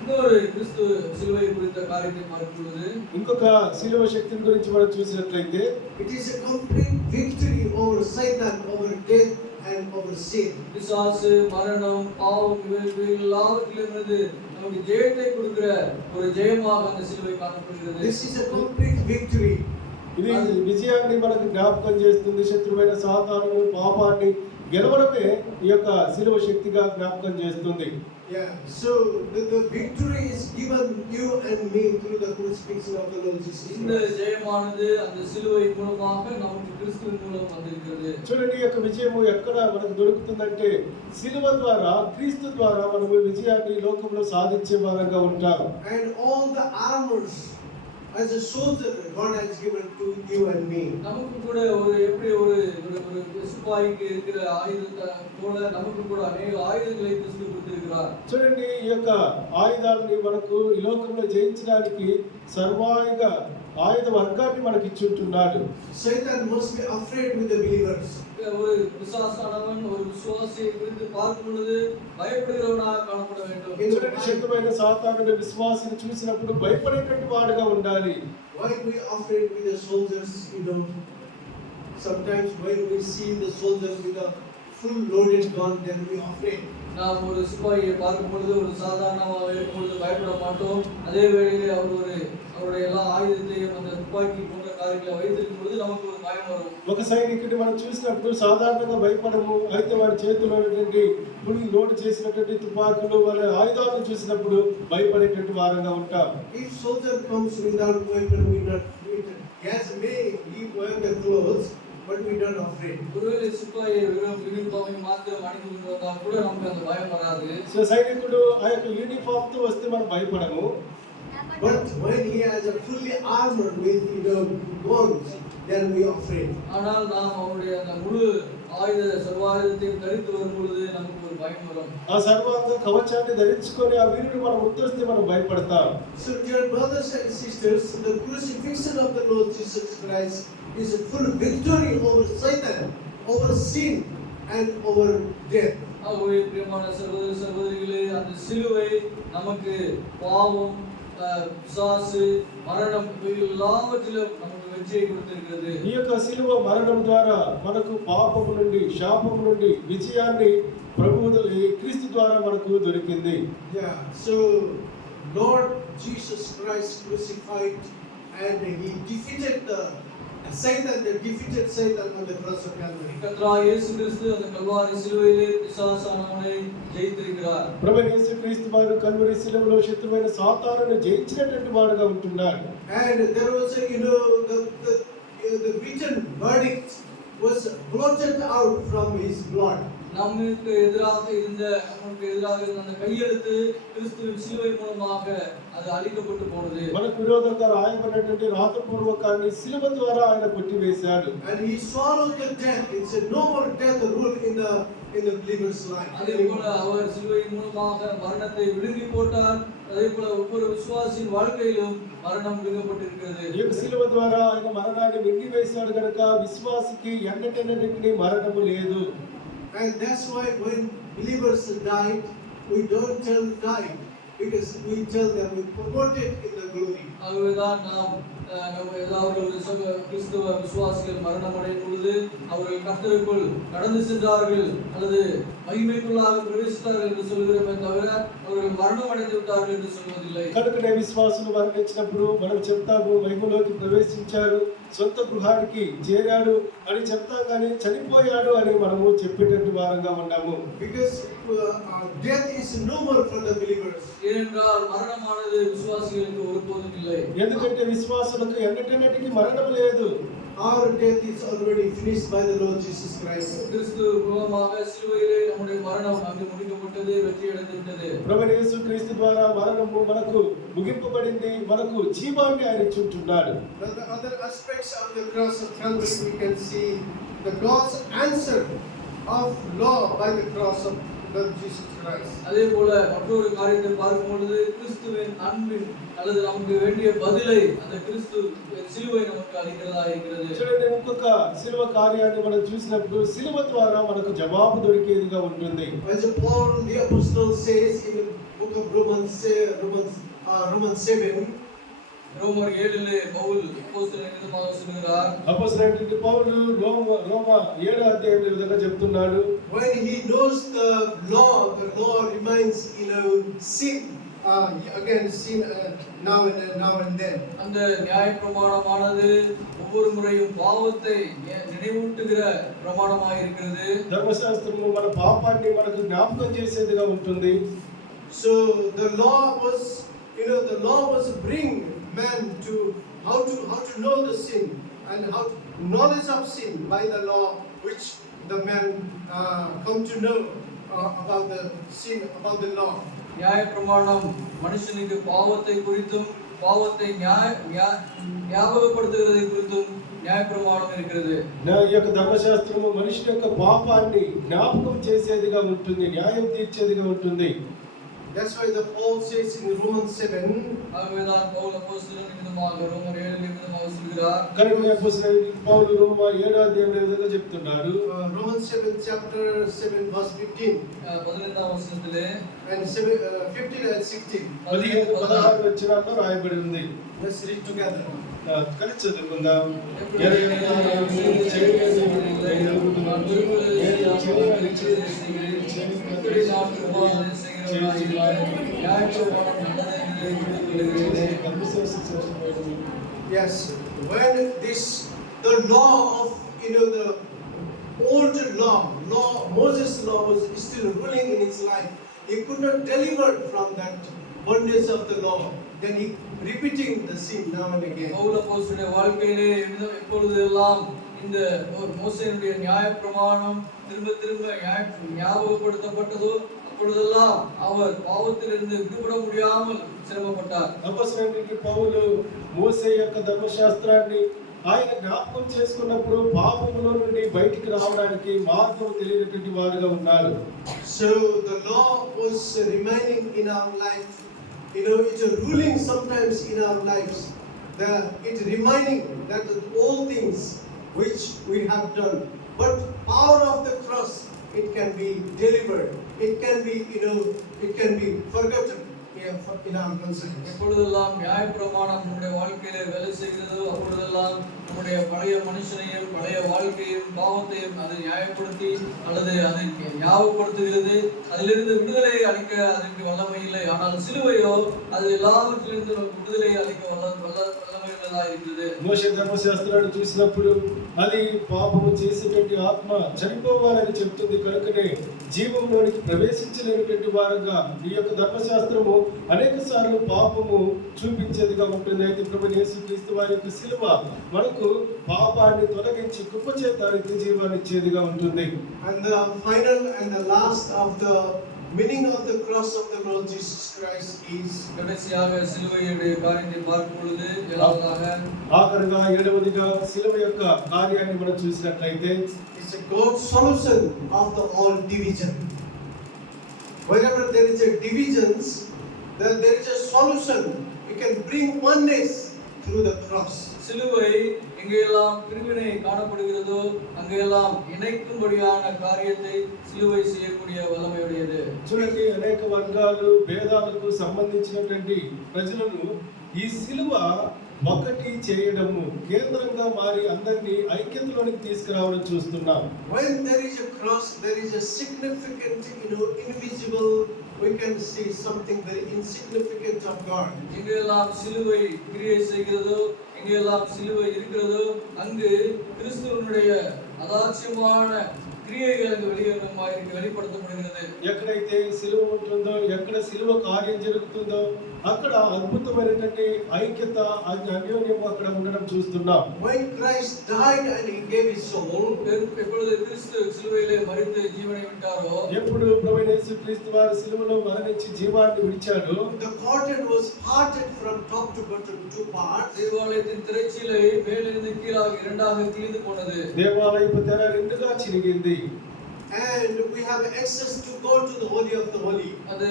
இன்னொரு கிறிஸ்து சிலுவை குறித்த காரியத்தை பார்க்கும்போது ఇంకొక శిలువ శక్తిని గురించి మనం చూసినట్లయితే It is a complete victory over Satan, over death and over sin. பிசாசு, மரணம், பாவம் இவைகள் எல்லாவற்றிலிருந்து நமக்கு ஜெயத்தை கொடுக்கிற ஒரு ஜெயமாக அந்த சிலுவை காணப்படுகிறது. This is a complete victory. ఇది విజయాన్ని మనకు జ్ఞాపకం చేస్తుంది. శత్రువైన సాతాను పాపాన్ని గెలవడమే ఈ యొక్క శిలువ శక్తిగా జ్ఞాపకం చేస్తుంది. Yeah. So the victory is given you and me through the crucifixion of the Lord Jesus இந்த Christ. ஜெயமானது அந்த சிலுவை மூலமாக நமக்கு கிறிஸ்துவின் மூலம் வந்திருக்கிறது. చూడండి, ఈ యొక్క విజయము ఎక్కడ మనకు దొరుకుతుందంటే శిలువ ద్వారా, క్రీస్తు ద్వారా మనము విజయాన్ని ఈ లోకంలో సాధించే వారంగా ఉంటాం. And all the armors as a soldier God has given to you and me. நமக்கு கூட ஒரு எப்படி ஒரு சிப்பாய்க்கு இருக்கிற ஆயுதத்தை போல நமக்கு கூட அநேக ஆயுதங்களை கிறிஸ்து கொடுத்திருக்கிறார். చూడండి, ఈ యొక్క ఆయుధాలని మనకు ఈ లోకంలో జయించడానికి సర్వాయుధ ఆయుధ వర్గాన్ని మనకి ఇచ్చుంటున్నాడు. Satan must be afraid with the believers. ஒரு விசுவாசானவன் ஒரு விசுவாசியை குறித்து பார்க்கும் பொழுது பயப்படுகிறவனாக காணப்பட வேண்டும். చూడండి, శత్రువైన సాతానుడు విశ్వాసిని చూసినప్పుడు భయపడేటువంటి వాడుగా ఉండాలి. Why we afraid with the soldiers, sometimes when we see the soldiers with a full loaded gun, then we afraid. நாம் ஒரு சிப்பாயை பார்க்கும் பொழுது ஒரு சாதாரணமாக இருக்கும் பொழுது பயப்பட மாட்டோம். அதே வேளையிலே அவருடைய எல்லா ஆயுதத்தையும் அந்த துப்பாக்கி போன்ற காரியங்களை வைத்திருக்கும் பொழுது நமக்கு ஒரு பயம் வரும். ఒక సైనికుడిని మనం చూసినప్పుడు సాధారణంగా భయపడము. అయితే వాడి చేతిలో ఉన్నటువంటి ఫుల్ లోడ్ చేసినటువంటి తుపాకులు, వాళ్ళ ఆయుధాలను చూసినప్పుడు భయపడేటువంటి వారంగా ఉంటాం. If soldier comes without weapon, we not. Yes, may he wear the clothes, but we not afraid. ஒருவேளை சிப்பாயை வெறும் யூனிஃபார்மை மாத்திரம் அணிந்து கொண்டு வந்தால் கூட நமக்கு அந்த பயம் வராது. సో సైనికుడు ఆ యొక్క యూనిఫామ్ తో వస్తే మనం భయపడము. But when he has a fully armored with guns, then we afraid. ஆனால் நாம் அவருடைய அந்த முழு சர்வாயுதத்தையும் தரித்து வரும் பொழுது நமக்கு ஒரு பயம் வரும். ఆ సర్వాంగ కవచాన్ని ధరించుకొని ఆ వీరుడు మన ముందొస్తే మనం భయపడతాం. So dear brothers and sisters, the crucifixion of the Lord Jesus Christ is a full victory over Satan, over sin and over death. ஆகவே பிரியமான சகோதர சகோதரிகளே, அந்த சிலுவை நமக்கு பாவம், பிசாசு, மரணம் எல்லாவற்றிலும் நமக்கு వెజ్జే கொடுத்திருக்கிறது. ఈ యొక్క శిలువ మరణం ద్వారా మనకు పాపము నుండి, శాపము నుండి విజయాన్ని ప్రభువు క్రీస్తు ద్వారా మనకు దొరికింది. Yeah. So Lord Jesus Christ crucified and he defeated Satan, defeated Satan on the cross of Calvary. கர்த்தராகிய இயேசு கிறிஸ்து அந்த கல்வாரி சிலுவையிலே பிசாசானவனை ஜெயித்திருக்கிறார். ప్రభువైన యేసు క్రీస్తు వారు కల్వరి శిలువలో శత్రువైన సాతానును జయించినటువంటి వాడుగా ఉంటున్నాడు. And there was the written verdict was blotted out from his blood. நமக்கு எதிராக இருந்த அந்த கையெழுத்து கிறிஸ்துவின் சிலுவை மூலமாக அது அழிக்கப்பட்டு போனது. మనకు విరోధంగా రాయబడినటువంటి రాతపూర్వకాన్ని శిలువ ద్వారా ఆయన కొట్టివేశాడు. And he swallowed the death. It said no more death rule in the believer's life. அதேபோல அவர் சிலுவையின் மூலமாக மரணத்தை விழுங்கி போட்டார். அதேபோல ஒவ்வொரு விசுவாசியின் வாழ்க்கையிலும் மரணம் விழுங்கப்பட்டிருக்கிறது. ఈ యొక్క శిలువ ద్వారా ఆయన మరణాన్ని మింగివేశాడు కనుక విశ్వాసికి ఎన్నటెన్నటికీ మరణము లేదు. And that's why when believers died, we don't tell died, because we tell them we promoted in the glory. ஆகவேதான் நம்ம ஏதாவது கிறிஸ்துவ விசுவாசிகள் மரணம் அடையும் பொழுது அவர்கள் கர்த்தருக்குள் கடந்து சென்றார்கள் அல்லது மகிமைக்குள்ளாக பிரவேசித்தார்கள் என்று சொல்கிறோமே தவிர அவர்கள் மரணம் அடைந்து விட்டார்கள் என்று சொல்வதில்லை. కనుకనే విశ్వాసులు మరణించినప్పుడు మనం చెప్తాము మహిమలోకి ప్రవేశించారు, సొంత గృహానికి చేరాడు అని చెప్తాం, కానీ చనిపోయాడు అని మనము చెప్పేటట్టు వారంగా ఉన్నాము. Because death is no more for the believers. ஏனென்றால் மரணமானது விசுவாசிகளுக்கு ஒருபோதும் இல்லை. ఎందుకంటే విశ్వాసులకు ఎన్నటెన్నటికీ మరణం లేదు. Our death is already finished by the Lord Jesus Christ. கிறிஸ்து மூலமாக சிலுவையிலே நம்முடைய மரணம் அங்கு முடிக்கப்பட்டது, வெற்றி அடைந்து விட்டது. ప్రభువైన యేసు క్రీస్తు ద్వారా మరణము మనకు ముగింపబడింది, మనకు జీవాన్ని ఆయన ఇచ్చుంటున్నాడు. The other aspects of the cross of Calvary we can see the God's answer of law by the cross of Lord Jesus Christ. அதே போல மற்றொரு காரியத்தை பார்க்கும் பொழுது கிறிஸ்துவின் அன்பின் அல்லது நமக்கு வேண்டிய பதிலை அந்த கிறிஸ்து சிலுவை நமக்கு அளிக்கிறதா இருக்கிறது. చూడండి, ఇంకొక సిలువ కార్యాన్ని మనం చూసినప్పుడు సిలువ ద్వారా మనకు జవాబు దొరికేదిగా ఉంటుంది. As Paul the apostle says in the book of Romans 7, ரோமர் 7 பவுல் அப்போஸ்தலன் விதமாக சொல்கிறார். అపోస్తలుడైన పౌలు రోమ 7వ అధ్యాయంలో ఈ విధంగా చెప్తున్నాడు. when he knows the law reminds sin again sin now and then. அந்த நியாயப்பிரமாணமானது ஒவ்வொரு முறையும் பாவத்தை நினைவூட்டுகிற பிரமாணமாய் இருக்கிறது. ధర్మశాస్త్రము మన పాపాన్ని మనకు జ్ఞాపకం చేసేదిగా ఉంటుంది. So the law was to bring man to how to know the sin and how knowledge of sin by the law, which the man come to know about the sin, about the law. நியாயப்பிரமாணம் மனுஷனுக்கு பாவத்தை குறித்தும் பாவத்தை ஞாபகப்படுத்துகிறதை குறித்தும் நியாயப்பிரமாணம் இருக்கிறது. ఈ యొక్క ధర్మశాస్త్రము మనిషి యొక్క పాపాన్ని జ్ఞాపకం చేసేదిగా ఉంటుంది, న్యాయం తీర్చేదిగా ఉంటుంది. That's why the Paul says in Romans 7. ஆகவேதான் பவுல் அப்போஸ்தலன் விதமாக ரோமர் 7 விதமாக சொல்கிறார். కనుక అపోస్తలుడైన పౌలు రోమ 7వ అధ్యాయంలో ఈ విధంగా చెప్తున్నాడు. Romans 7 chapter 7 verse 15. 15వ వచనத்திலே and 15 and 16. 16 వచనాల్లో రాయబడి ఉంది. Let's read together. కలిసి చదువుకుందాం. Yes, when the law of the old law, Moses' law was still ruling in his life, he could not deliver from that bondage of the law. Then he repeating the sin now and again. Pavul அப்போஸ்தலனுடைய வாழ்க்கையிலே எப்பொழுதெல்லாம் இந்த மோசேயினுடைய நியாயப்பிரமாணம் திரும்ப ஞாபகப்படுத்தப்பட்டதோ அப்பொழுதெல்லாம் அவர் பாவத்திலிருந்து விடுபட முடியாமல் சிரமப்பட்டார். అపోస్తలుడైన పౌలు మోసే యొక్క ధర్మశాస్త్రాన్ని ఆయన జ్ఞాపకం చేసుకున్నప్పుడు పాపములో నుండి బయటికి రావడానికి మార్గం తెలియనటువంటి వారుగా ఉన్నారు. So the law was remaining in our life. It's a ruling sometimes in our lives. It's reminding that all things which we have done, but power of the cross, it can be delivered. It can be forgotten in our conscience. எப்பொழுதெல்லாம் நியாயப்பிரமாணம் நம்முடைய வாழ்க்கையிலே வேலை செய்கிறதோ அப்பொழுதெல்லாம் நம்முடைய பழைய மனுஷனையும் பழைய வாழ்க்கையும் பாவத்தையும் அதை நியாயப்படுத்தி அல்லது அதை ஞாபகப்படுத்துகிறது. அதிலிருந்து விடுதலை அளிக்க அதற்கு வல்லமை இல்லை. ஆனால் சிலுவையோ அது எல்லாவற்றிலிருந்து விடுதலை அளிக்க వల్లமை உள்ளதா இருக்கிறது. మోషే ధర్మశాస్త్రాన్ని చూసినప్పుడు అది పాపము చేసేటువంటి ఆత్మ చనిపోవాలని చెప్తుంది. కనుకనే జీవంలోనికి ప్రవేశించలేనటువంటి వారుగా ఈ యొక్క ధర్మశాస్త్రము అనేక సార్లు పాపము చూపించేదిగా ఉంటుంది. అయితే ప్రభువైన యేసుక్రీస్తు వారి యొక్క సిలువ మనకు పాపాన్ని తొలగించి కృపచేత నిత్య జీవాన్ని ఇచ్చేదిగా ఉంటుంది. And the final and the last of the meaning of the cross of the Lord Jesus Christ is கடைசியாக சிலுவையுடைய காரியத்தை பார்க்கும் பொழுது முதலாவதாக ఆఖరుగా 7వదిగా సిలువ యొక్క కార్యాన్ని మనం చూసినట్లయితే it's a God's solution of the all division. Wherever there is a divisions, there is a solution. We can bring oneness through the cross. சிலுவை எங்கெல்லாம் பிரிவினை காணப்படுகிறதோ அங்கெல்லாம் இணைக்கும்படியான காரியத்தை சிலுவை செய்யக்கூடிய வல்லமையுடையது. చూడండి, అనేక వర్గాలు భేదాలకు సంబంధించినటువంటి ప్రజలను ఈ సిలువ ఒకటి చేయడము కేంద్రంగా మారి అందరినీ ఐక్యతలోనికి తీసుకురావడం చూస్తున్నాం. When there is a cross, there is a significant, invisible. We can see something very insignificant of God. எங்கெல்லாம் சிலுவை கிரியை செய்கிறதோ எங்கெல்லாம் சிலுவை இருக்கிறதோ அங்கு கிறிஸ்துவனுடைய அதாட்சியமான క్రియలు வெளிப்படுத்தப்படுகிறது. ఎక్కడైతే సిలువ ఉంటుందో, ఎక్కడ సిలువ కార్యం జరుగుతుందో అక్కడ అద్భుతమైనటువంటి ఐక్యత, అన్యోన్యం అక్కడ ఉండడం చూస్తున్నాం. When Christ died and he gave his soul, ఎప్పుడు క్రీస్తు సిలువలో మరిచి జీవனை విట్టారో, ఎప్పుడు ప్రభువైన యేసుక్రీస్తు వారు సిలువలో మరణించి జీవాన్ని విడిచాడు, the curtain was parted from top to bottom, two parts. దేవాలయத்தின் திரைச்சீலை மேலிருந்து கீழாக இரண்டாக கிழிந்து போனது. దేవాలయపు తెర రెండుగా చిరిగింది. and we have access to go to the Holy of the Holy. அது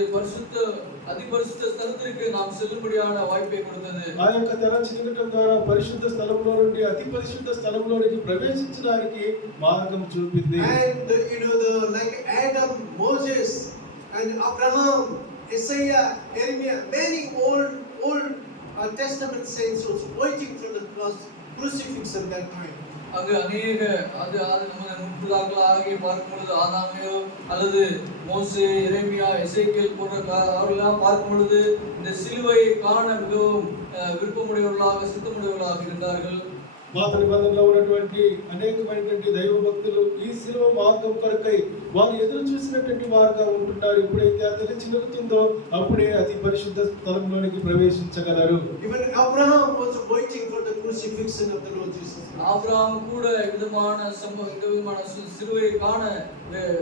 அதிபரிசுத்த ஸ்தலத்திற்கு நாம் செல்லும்படியான வாய்ப்பை கொடுத்தது. ఆ యొక్క తెర చినుకటం ద్వారా పరిశుద్ధ స్థలంలో నుండి అతి పరిశుద్ధ స్థలంలోనికి ప్రవేశించడానికి మార్గం చూపింది. And like Adam, Moses, and Abraham, Isaiah, Jeremiah, many old Testament saints was waiting for the crucifixion that time. அங்கு அநேக அது நம்ம முன்பதாகளாக பார்க்கும் பொழுது ஆதாமையோ அல்லது மோசே, எரேமியா, எசேக்கியேல் போன்ற அவர்களெல்லாம் பார்க்கும் பொழுது இந்த சிலுவையை காண மிகவும் விருப்பமுடையவர்களாக சித்தமுடையவர்களாக இருந்தார்கள். పాత నిబంధనలో ఉన్నటువంటి అనేకమైనటువంటి దైవ భక్తులు ఈ శిలువ మార్గం కొరకై వారు ఎదురు చూసినటువంటి వారుగా ఉంటున్నారు. ఎప్పుడైతే అది చినుకుతుందో అప్పుడే అతి పరిశుద్ధ స్థలంలోనికి ప్రవేశించగలరు. Even Abraham was waiting for the crucifixion of the Lord Jesus. Abraham கூட விதமான சிலுவையை காண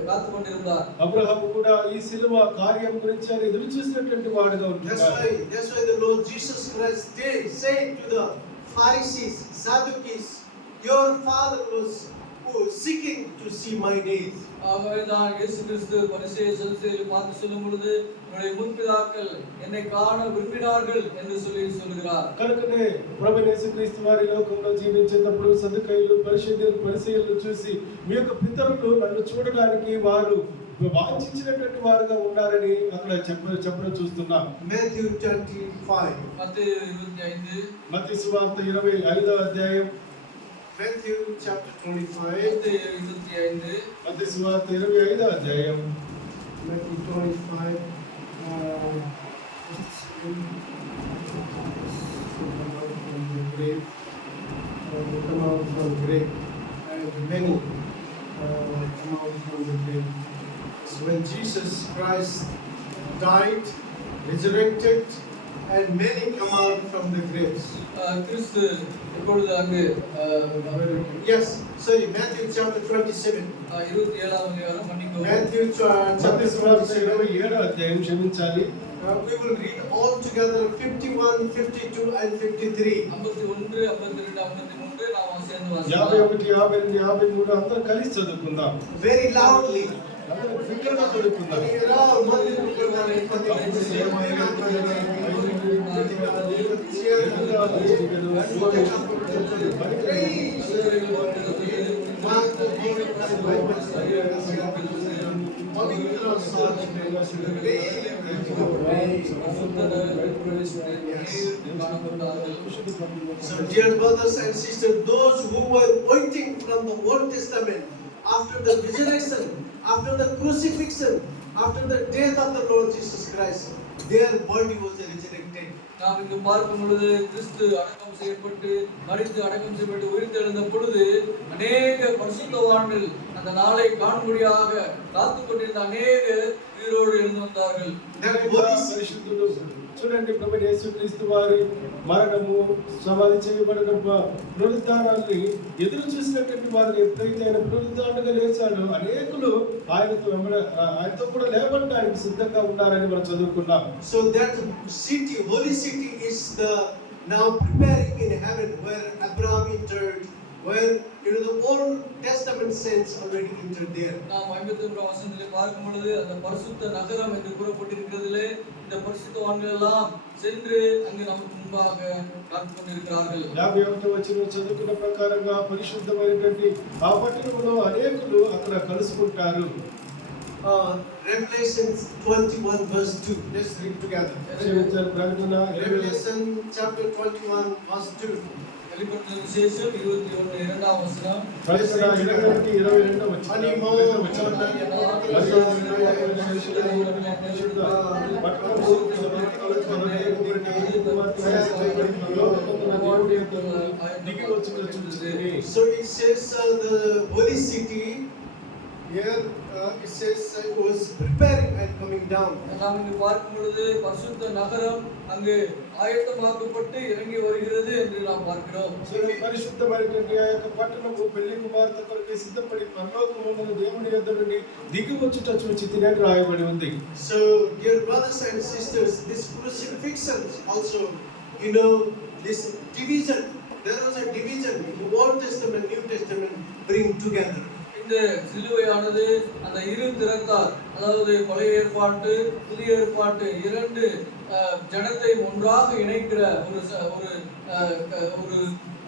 காத்து கொண்டிருந்தார். అబ్రహాము కూడా ఈ శిలువ కార్యం గురించి ఆయన ఎదురు చూసినటువంటి వాడుగా ఉంటున్నారు. That's why the Lord Jesus Christ did say to the Pharisees, Sadducees, your father was seeking to see my days. ஆகவேதான் இயேசு கிறிஸ்து பரிசேயர் சதுசேயரை பார்த்து சொல்லும் பொழுது உங்களுடைய முற்பிதாக்கள் என்னை காண விரும்பினார்கள் என்று சொல்லுகிறார். కనుకనే ప్రభువైన యేసుక్రీస్తు వారి లోకంలో జీవించేటప్పుడు సదుకాయులు పరిసయ్యులు చూసి మీ యొక్క పితరులు నన్ను చూడడానికి వారు వాంఛించినటువంటి వారుగా ఉన్నారని అక్కడ చెప్పడం చూస్తున్నాం. Matthew 25. మత్తయి సువార్త 25వ అధ్యాయం. Matthew chapter 25. మత్తయి సువార్త 25వ అధ్యాయం. Matthew 25. Come out from the grave. And many come out from the grave. So when Jesus Christ died, resurrected, and many come out from the graves. கிறிஸ்து இப்பொழுது அங்கு Yes, sorry, Matthew chapter 27. 27వ அதிகாரம் மன்னிக்கவும். Matthew chapter 27వ అధ్యాయం క్షమించాలి. we will read all together 51, 52 and 53. 51, 52, 53 நாம் சேர்ந்து 51, 52, 53 అందరూ కలిసి చదువుకుందాం. Very loudly. అందరూ బిగ్గరగా చదువుకుందాం. So dear brothers and sisters, those who were waiting from the Old Testament, after the resurrection, after the crucifixion, after the death of the Lord Jesus Christ, their body was resurrected. நாம் இங்கு பார்க்கும் பொழுது கிறிஸ்து அடக்கம் செய்யப்பட்டு மரித்து அடக்கம் செய்யப்பட்டு உயிர்த்தெழுந்த பொழுது அநேக பரிசுத்தவான்கள் அந்த நாளை காணும்படியாக காத்துக் கொண்டிருந்த அநேக உயிரோடு எழுந்து வந்தார்கள். పరిశుద్ధుడు చూడండి, ప్రభు యేసుక్రీస్తు వారి మరణము, సమాధి చేయబడిన పునరుద్ధానాన్ని ఎదురు చూసినటువంటి వారు ఎప్పుడైతే ఆయన పునరుద్ధానంగా లేచాడో అనేకులు ఆయనతో కూడా లేవడానికి సిద్ధంగా ఉన్నారని మనం చదువుకున్నాం. So that city, holy city, is the now preparing in heaven, where Abraham entered, where the Old Testament saints already entered there. நாம் 51 வசனத்திலே பார்க்கும் பொழுது அந்த பரிசுத்த நகரம் என்று கூறப்பட்டிருக்கிறதிலே இந்த பரிசுத்தவான்கள் எல்லாம் சென்று அங்கு நமக்கு முன்பாக காத்துக் கொண்டிருக்கிறார்கள். 51వ వచనం చదువుకున్న ప్రకారంగా పరిశుద్ధమైనటువంటి ఆ పట్టణంలో అనేకులు అక్కడ కలుసుకుంటారు. Revelation 21 verse 2. Let's read together. Revelation chapter 21 verse 2. வெளிப்படுத்தின விசேஷம் 21 2వ வசனம். ప్రకటన 22వ వచనం. So it says the holy city here, it says it was preparing and coming down. நாம் இங்கு பார்க்கும் பொழுது பரிசுத்த நகரம் அங்கு ஆயத்தமாக்கப்பட்டு இறங்கி வருகிறது என்று நாம் பார்க்கிறோம். పరిశుద్ధమైనటువంటి ఆ యొక్క పట్టణము పెళ్లి కుమార్తె కొరకు సిద్ధపడి పరలోకమున దేవుని యొద్ద నుండి దిగి వచ్చుట చూచి తినని రాయబడి ఉంది. So dear brothers and sisters, this crucifixion also, this division, there was a division. The Old Testament, New Testament bring together. இந்த சிலுவையானது அந்த இரு திறத்தார், அதாவது பழைய ஏற்பாட்டு புதிய ஏற்பாட்டு இரண்டு ஜனத்தை ஒன்றாக இணைக்கிற ஒரு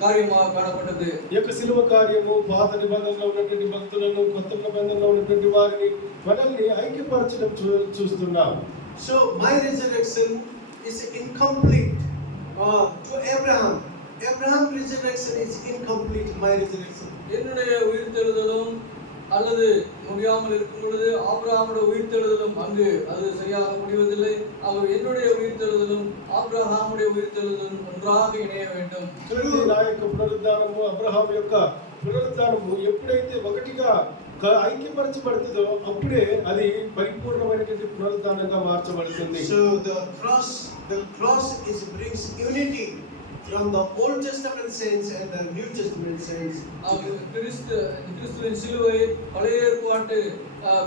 కార్యமாக కాణపడ్డది. ఈ యొక్క సిలువ కార్యము పాత నిబంధనలో ఉన్నటువంటి భక్తులను, కొత్త నిబంధనలో ఉన్నటువంటి వారిని మనల్ని ఐక్యపరచడం చూస్తున్నాం. So my resurrection is incomplete to Abraham. Abraham's resurrection is incomplete. My resurrection. என்னுடைய உயிர்த்தெழுதலும் அல்லது முடியாமல் இருக்கும் பொழுது ஆபிரகாமுடைய உயிர்த்தெழுதலும் அங்கு அது சரியாக முடிவதில்லை. அவர் என்னுடைய உயிர்த்தெழுதலும் ஆபிரகாமுடைய உயிர்த்தெழுதலும் ஒன்றாக இணைய வேண்டும். నా యొక్క పునరుద్ధానము అబ్రహాము యొక్క పునరుద్ధానము ఎప్పుడైతే ఒకటిగా ఐక్యపరచబడుతుందో అప్పుడే అది పరిపూర్ణమైనటువంటి పునరుద్ధానంగా మార్చబడుతుంది. So the cross brings unity from the Old Testament saints and the New Testament saints. கிறிஸ்துவின் சிலுவை பழைய ஏற்பாட்டு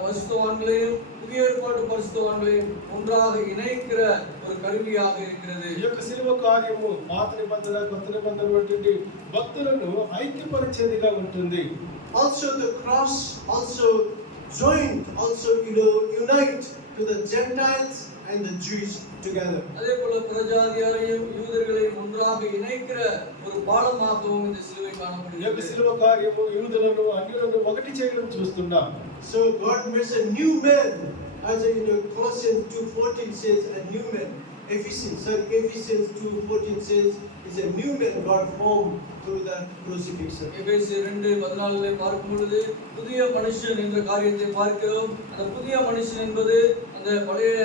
பரிசுத்தவான்களையும் புதிய ஏற்பாட்டு பரிசுத்தவான்களையும் ஒன்றாக இணைக்கிற ஒரு கருவியாக இருக்கிறது. ఈ యొక్క సిలువ కార్యము పాత నిబంధన కొత్త నిబంధన వంటి భక్తులను ఐక్యపరిచేదిగా ఉంటుంది. Also the cross unite to the Gentiles and the Jews together. அதே போல பிரஜாதியாரையும் யூதர்களையும் ஒன்றாக இணைக்கிற ஒரு பாலமாகவும் இந்த சிலுவை காணப்படுகிறது. ఈ యొక్క సిలువ కార్యము యూదులను అన్యులను ఒకటి చేయడం చూస్తున్నాం. So God makes a new man, as in Colossians 2:14 says, a new man. Ephesians 2:14 says, is a new man God formed through that crucifixion. எபேசியர் 2:14 பார்க்கும் பொழுது புதிய மனுஷன் என்ற காரியத்தை பார்க்கிறோம். அந்த புதிய மனுஷன் என்பது அந்த பழைய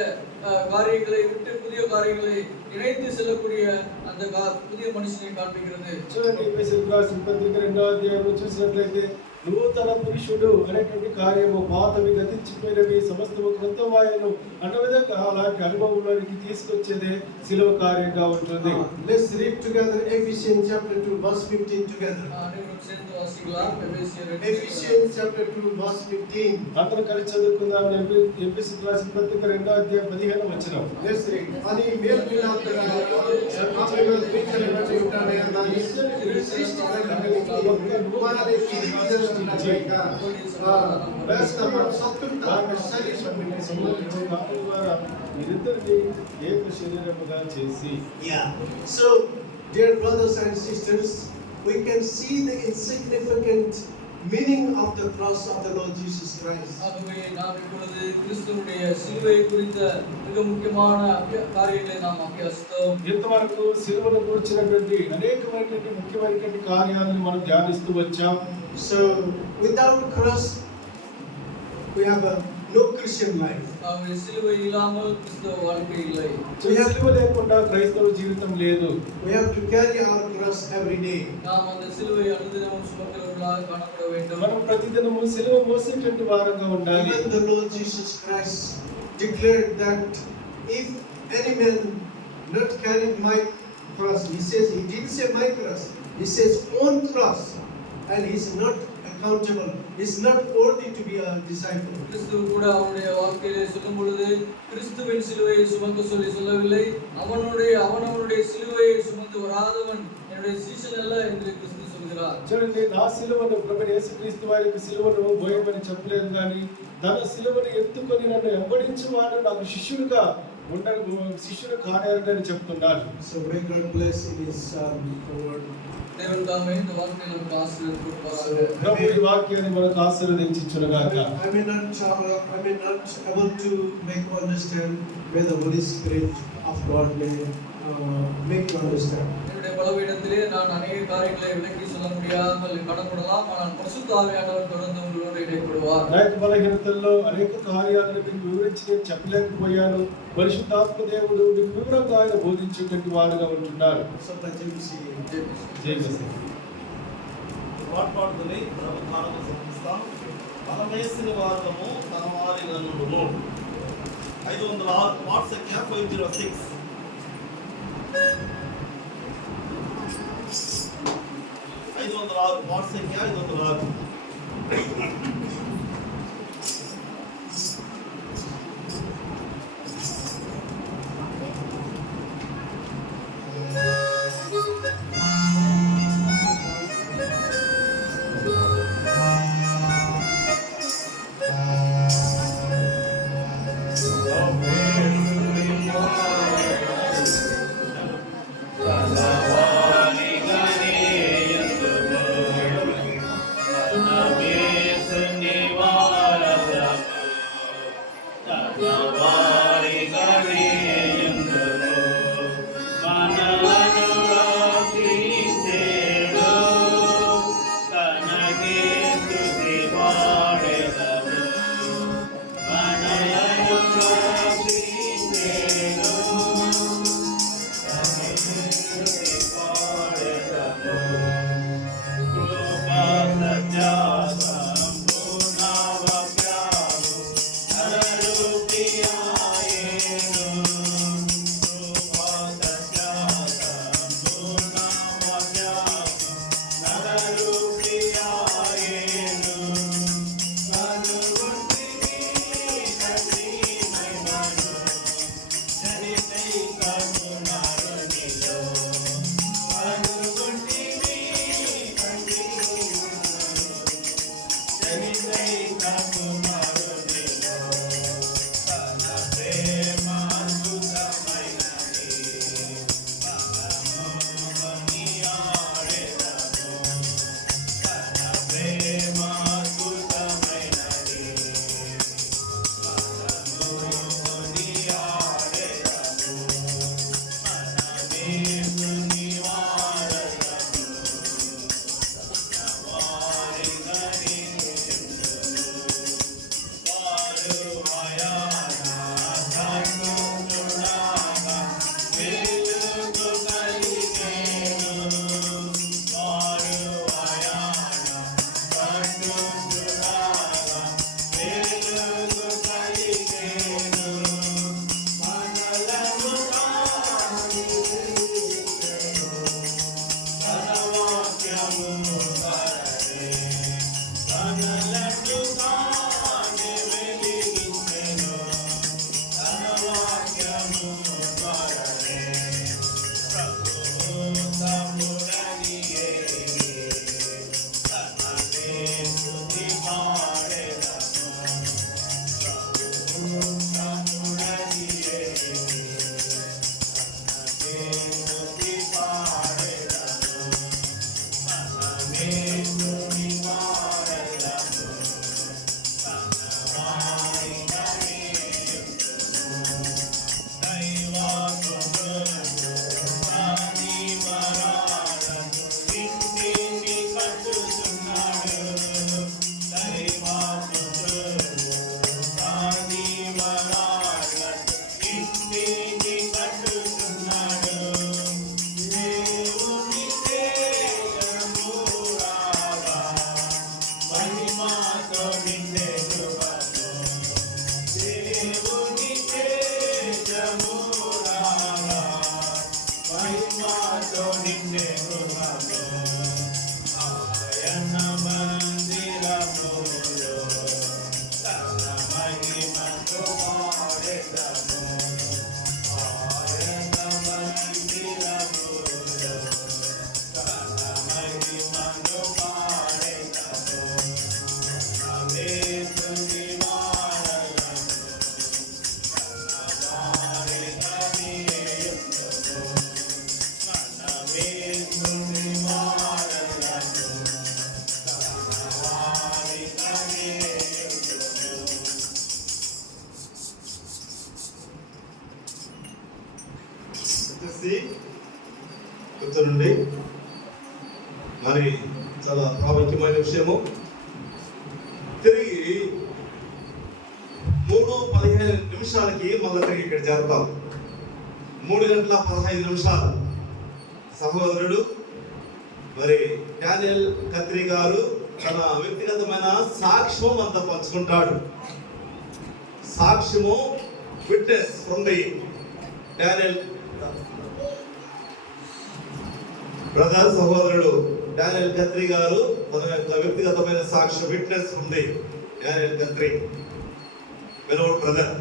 காரியங்களை விட்டு புதிய காரியங்களை இணைத்து செல்லக்கூடிய அந்த புதிய மனுஷனை காண்பிக்கிறது. చూడండి ఎఫెసీయులకు రాసిన పత్రిక 2వ అధ్యాయంలో చూసినట్లయితే నూతన పురుషుడు అనేటువంటి కార్యము పాతవి గతించిపోయినవి సమస్తము క్రొత్తమాయను అన్న విధంగా అలాంటి అనుభవంలోనికి తీసుకొచ్చేదే సిలువ కార్యంగా ఉంటుంది. Let's read together Ephesians chapter 2 verse 15 together. Ephesians chapter 2 verse 15. అందరూ కలిసి చదువుకుందాం. ఎఫెసీయులకు రాసిన పత్రిక 2వ అధ్యాయం 15వ వచనం. Let's read. అని మేల్కొన్నాక ఆపేలో స్వీకరించే ఉంటానే అన్నాని కుమారులే ఇది So, dear brothers and sisters, we can see the insignificant meaning of the cross of the Lord Jesus Christ. ஆகவே நாம் இப்பொழுது கிறிஸ்துவினுடைய சிலுவை குறித்த மிக முக்கியமான காரியங்களை நாம் அபியாசித்தோம். ఇంతవరకు సిలువను గురించినటువంటి అనేకమైనటువంటి ముఖ్యమైనటువంటి కార్యాలను మనం ధ్యానిస్తూ వచ్చాం. So, without cross, we have no Christian life. ஆகவே சிலுவை இல்லாமல் கிறிஸ்தவ வாழ்க்கை இல்லை. సిలువ లేకుండా క్రైస్తవ జీవితం లేదు. We have to carry our cross every day. நாம் அந்த சிலுவை அனுதினமும் சுமக்கிறவர்களாக காணப்பட வேண்டும். మనం ప్రతిదినము సిలువ మోసేటువంటి వారంగా ఉండాలి. Even the Lord Jesus Christ declared that if any man not carry my cross, he didn't say my cross, he says own cross, and he's not accountable, he's not worthy to be a disciple. கிறிஸ்து கூட அவருடைய வாழ்க்கையிலே சொல்லும் பொழுது கிறிஸ்துவின் சிலுவையை சுமக்க சொல்லவில்லை. அவனுடைய சிலுவையை சுமந்து வராதவன் என்னுடைய சீஷன் அல்ல என்று கிறிஸ்து சொல்கிறார். చూడండి, నా సిలువను ప్రభువైన యేసుక్రీస్తు వారి యొక్క సిలువను మోయమని చెప్పలేదు కానీ తన సిలువను ఎత్తుకొని నన్ను వెంబడించువాడు నాకు శిష్యుడు కానేరని చెప్తున్నాడు. So may God bless in his word. దేవుని తామే ఈ వాక్యాన్ని మనకు ఆశీర్వదించుగాక. ప్రభు ఈ వాక్యాన్ని మనకు ఆశీర్వదించుగాక. I may not able to make you understand where the Holy Spirit of God may make you understand. என்னுடைய பலவீனத்திலே நான் அநேக காரியங்களை விளக்கி சொல்ல முடியாமல் காணப்படலாம். ஆனால் பரிசுத்த ஆவியானவர் தொடர்ந்து உங்களோடு இடைப்படுவார். నా యొక్క బలహీనతల్లో అనేక కార్యాలను మీకు వివరించి నేను చెప్పలేకపోయాను. పరిశుద్ధాత్మ దేవుడు మీకు వివరంగా ఆయన బోధించేటువంటి వాడుగా ఉంటున్నారు. పాడుతుంది ప్రభుత్వాలను సమర్పిస్తాం. బలమేసిన వారము తన వారి నన్నును 506 వాట్స్ సంఖ్య 506 506 వాట్స్ సంఖ్య 506. మరి చాలా ప్రాముఖ్యమైన విషయము. తిరిగి 3:15 మళ్ళీ తిరిగి ఇక్కడ చేరుతాం. 3:15 సహోదరుడు మరి డానియల్ కత్రి గారు తన వ్యక్తిగతమైన సాక్ష్యం అంతా పంచుకుంటాడు. సాక్ష్యము, witness from the Daniel brother, సహోదరుడు డానియల్ కత్రి గారు తన యొక్క వ్యక్తిగతమైన సాక్ష్యం, witness from the Daniel Khatri Vinod brother.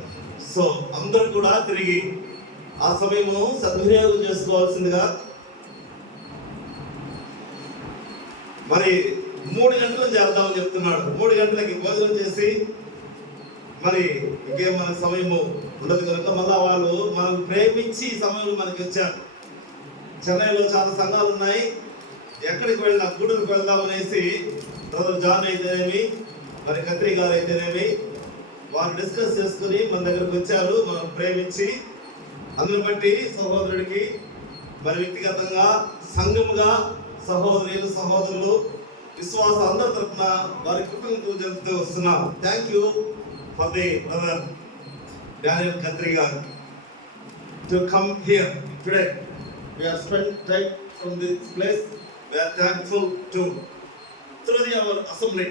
So అందరూ కూడా తిరిగి ఆ సమయమును సద్వినియోగం చేసుకోవాల్సిందిగా. మరి 3 గంటలకు చేద్దామని చెప్తున్నాడు. 3 గంటలకి భోజనం చేసి మరి ఇంకేం మన సమయము ఉండదు కనుక మళ్ళా వాళ్ళు మనం ప్రేమించి ఈ సమయంలో మనకి వచ్చారు. చెన్నైలో చాలా సంఘాలు ఉన్నాయి. ఎక్కడికి వెళ్ళినా గూడూరుకు వెళ్దామనేసి బ్రదర్ జాన్ అయితేనేమి, మరి కత్రి గారు అయితేనేమి వారు డిస్కస్ చేసుకుని మన దగ్గరకు వచ్చారు. మనం ప్రేమించి అందుని బట్టి సహోదరుడికి మరి వ్యక్తిగతంగా, సంఘముగా, సహోదరులు, సహోదరులు, విశ్వాస అందరి తరఫున వారి కృతజ్ఞతలు చెబుతూ వస్తున్నాం. Thank you for the brother Daniel Khatri గారు to come here today. We have spent time from this place. We are thankful to through our assembly.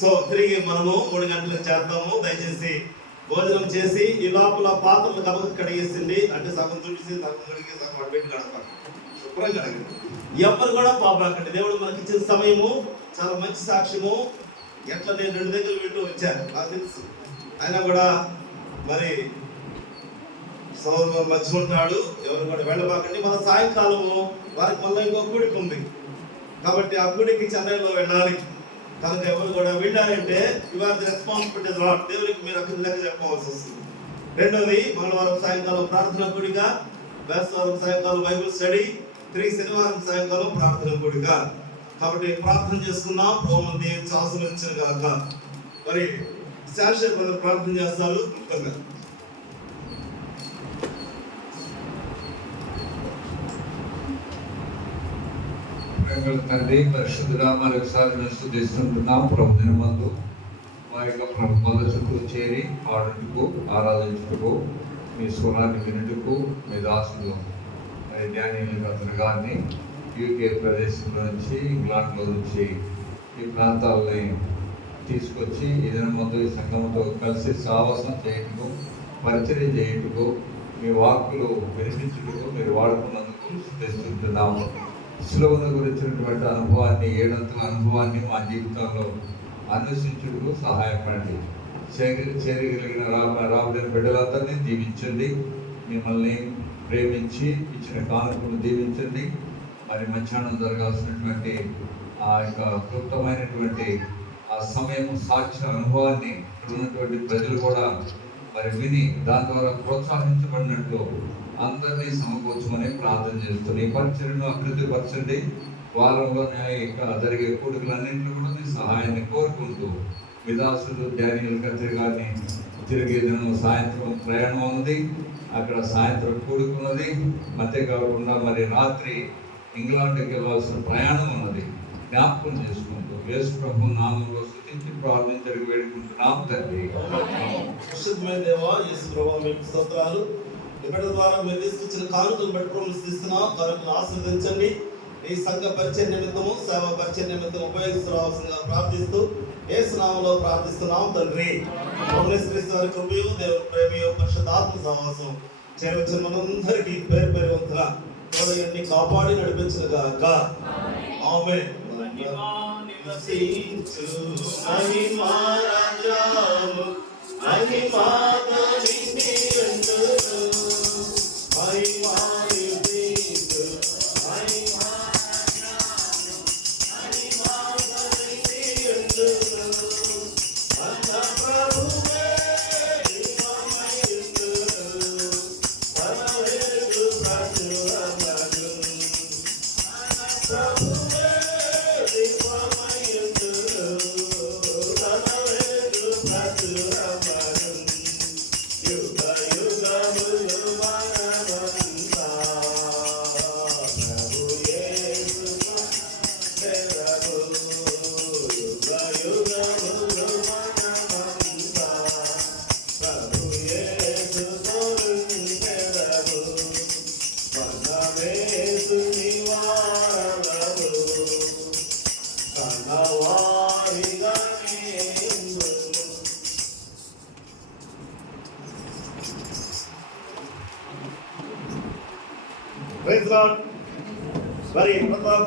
So తిరిగి మనము 3 గంటలకు చేద్దాము. దయచేసి భోజనం చేసి ఈ లోపల పాత్రలు కడిగేసింది, అంటే సగం తుడిసి సగం కడిగి సగం అడ్బెట్టి కడతారు, శుభ్రం కడగండి. ఎవరు కూడా పాపకండి. దేవుడు మనకి ఇచ్చిన సమయము చాలా మంచి సాక్ష్యము. ఎట్లా నేను 2 దగ్గర వింటూ వచ్చాను నాకు తెలుసు. ఆయన కూడా మరి సోదరు మధ్య ఉంటాడు. ఎవరు కూడా వెళ్ళబాకండి. మన సాయంకాలము వారికి మళ్ళీ ఇంకో కూడికి ఉంది కాబట్టి ఆ కూడికి చెన్నైలో వెళ్ళాలి కనుక ఎవరు కూడా వెళ్ళాలంటే ఇవాళ రెస్పాన్సిబిలిటీ లాట్. దేవుడికి మీరు అక్కడ లెక్క చెప్పవలసి వస్తుంది. రెండోది మంగళవారం సాయంకాలం ప్రార్థన కూడిక, బేస్తవారం సాయంకాలం బైబిల్ స్టడీ, తిరిగి శనివారం సాయంకాలం ప్రార్థన కూడిక. కాబట్టి ప్రార్థన చేసుకుందాం. ప్రభువును దేవుని ఆశీర్వదించిన గాక. మరి శాశ్వత బ్రదర్ ప్రార్థన చేస్తారు. క్లుప్తంగా తండ్రి పరిశుద్ధుడా మరొకసారి స్తుతిస్తున్నాం. ప్రభు దినమందు మా యొక్క ప్రభుత్వాల చుట్టూ చేరి ఆడుటకు, ఆరాధించుటకు, మీ స్వరాన్ని వినుటకు మీ దాసులు మరి డానియల్ కత్రి గారిని యూకే ప్రదేశంలో నుంచి, ఇంగ్లాండ్లో నుంచి ఈ ప్రాంతాలని తీసుకొచ్చి ఈ దినమందు ఈ సంఘంతో కలిసి సావాసం చేయుటకు, పరిచర్య చేయుటకు, మీ వాక్కులు వినిపించుటకు మీరు వాడుకున్నందుకు స్తుతిస్తున్నాము. సులభత గురించినటువంటి అనుభవాన్ని, 7 అనుభవాన్ని మా జీవితంలో అన్వేషించుటకు సహాయపడండి. చేరగలిగిన రాబడిన బిడ్డలందరినీ దీవించండి. మిమ్మల్ని ప్రేమించి ఇచ్చిన కానుకను దీవించండి. మరి మధ్యాహ్నం జరగాల్సినటువంటి ఆ యొక్క క్లుప్తమైనటువంటి ఆ సమయం, సాక్ష్య అనుభవాన్ని ఉన్నటువంటి ప్రజలు కూడా మరి విని దాని ద్వారా ప్రోత్సహించబడినట్లు అందరినీ సమకూర్చమని ప్రార్థన చేస్తుంది. ఈ పరిచర్యను అభివృద్ధిపరచండి. వారంలో జరిగే కూడికలన్నింటిలో కూడా మీ సహాయాన్ని కోరుకుంటూ విదాసుడు డానియల్ కత్రి గారిని తిరిగే దినం సాయంత్రం ప్రయాణం ఉంది. అక్కడ సాయంత్రం కూడుకున్నది. అంతేకాకుండా మరి రాత్రి ఇంగ్లాండ్కి వెళ్ళాల్సిన ప్రయాణం ఉన్నది. జ్ఞాపకం చేసుకుంటూ యేసు ప్రభు నామంలో స్తుతించి ప్రార్థించి వేడుకుంటున్నాం తండ్రి. పరిశుద్ధమైన దేవా, యేసు ప్రభువా మీకు స్తోత్రాలు. ఇప్పటి ద్వారా మీరు తీసుకొచ్చిన కానుకలు బట్టి ప్రమిస్తున్నాం. కానుకలు ఆశీర్వదించండి. ఈ సంఘ పరిచయ నిమిత్తము, సేవ పరిచయ నిమిత్తం ఉపయోగిస్తురావాల్సిందిగా ప్రార్థిస్తూ యేసు నామములో ప్రార్థిస్తున్నాం తండ్రి. క్రీస్తు వారి కృపయు, దేవుని ప్రేమయు, పరిశుద్ధాత్మ సహవాసం చేరవచ్చిన మనందరికీ పేరు పేరు వంతున హృదయాన్ని కాపాడి నడిపించిన గాక. ఆమేన్. ప్రభు యేసుతో నిండెదరు. వనమేసుని వారలు కన్నవారిగా నిండును. Praise the Lord. మరి ప్రతాప్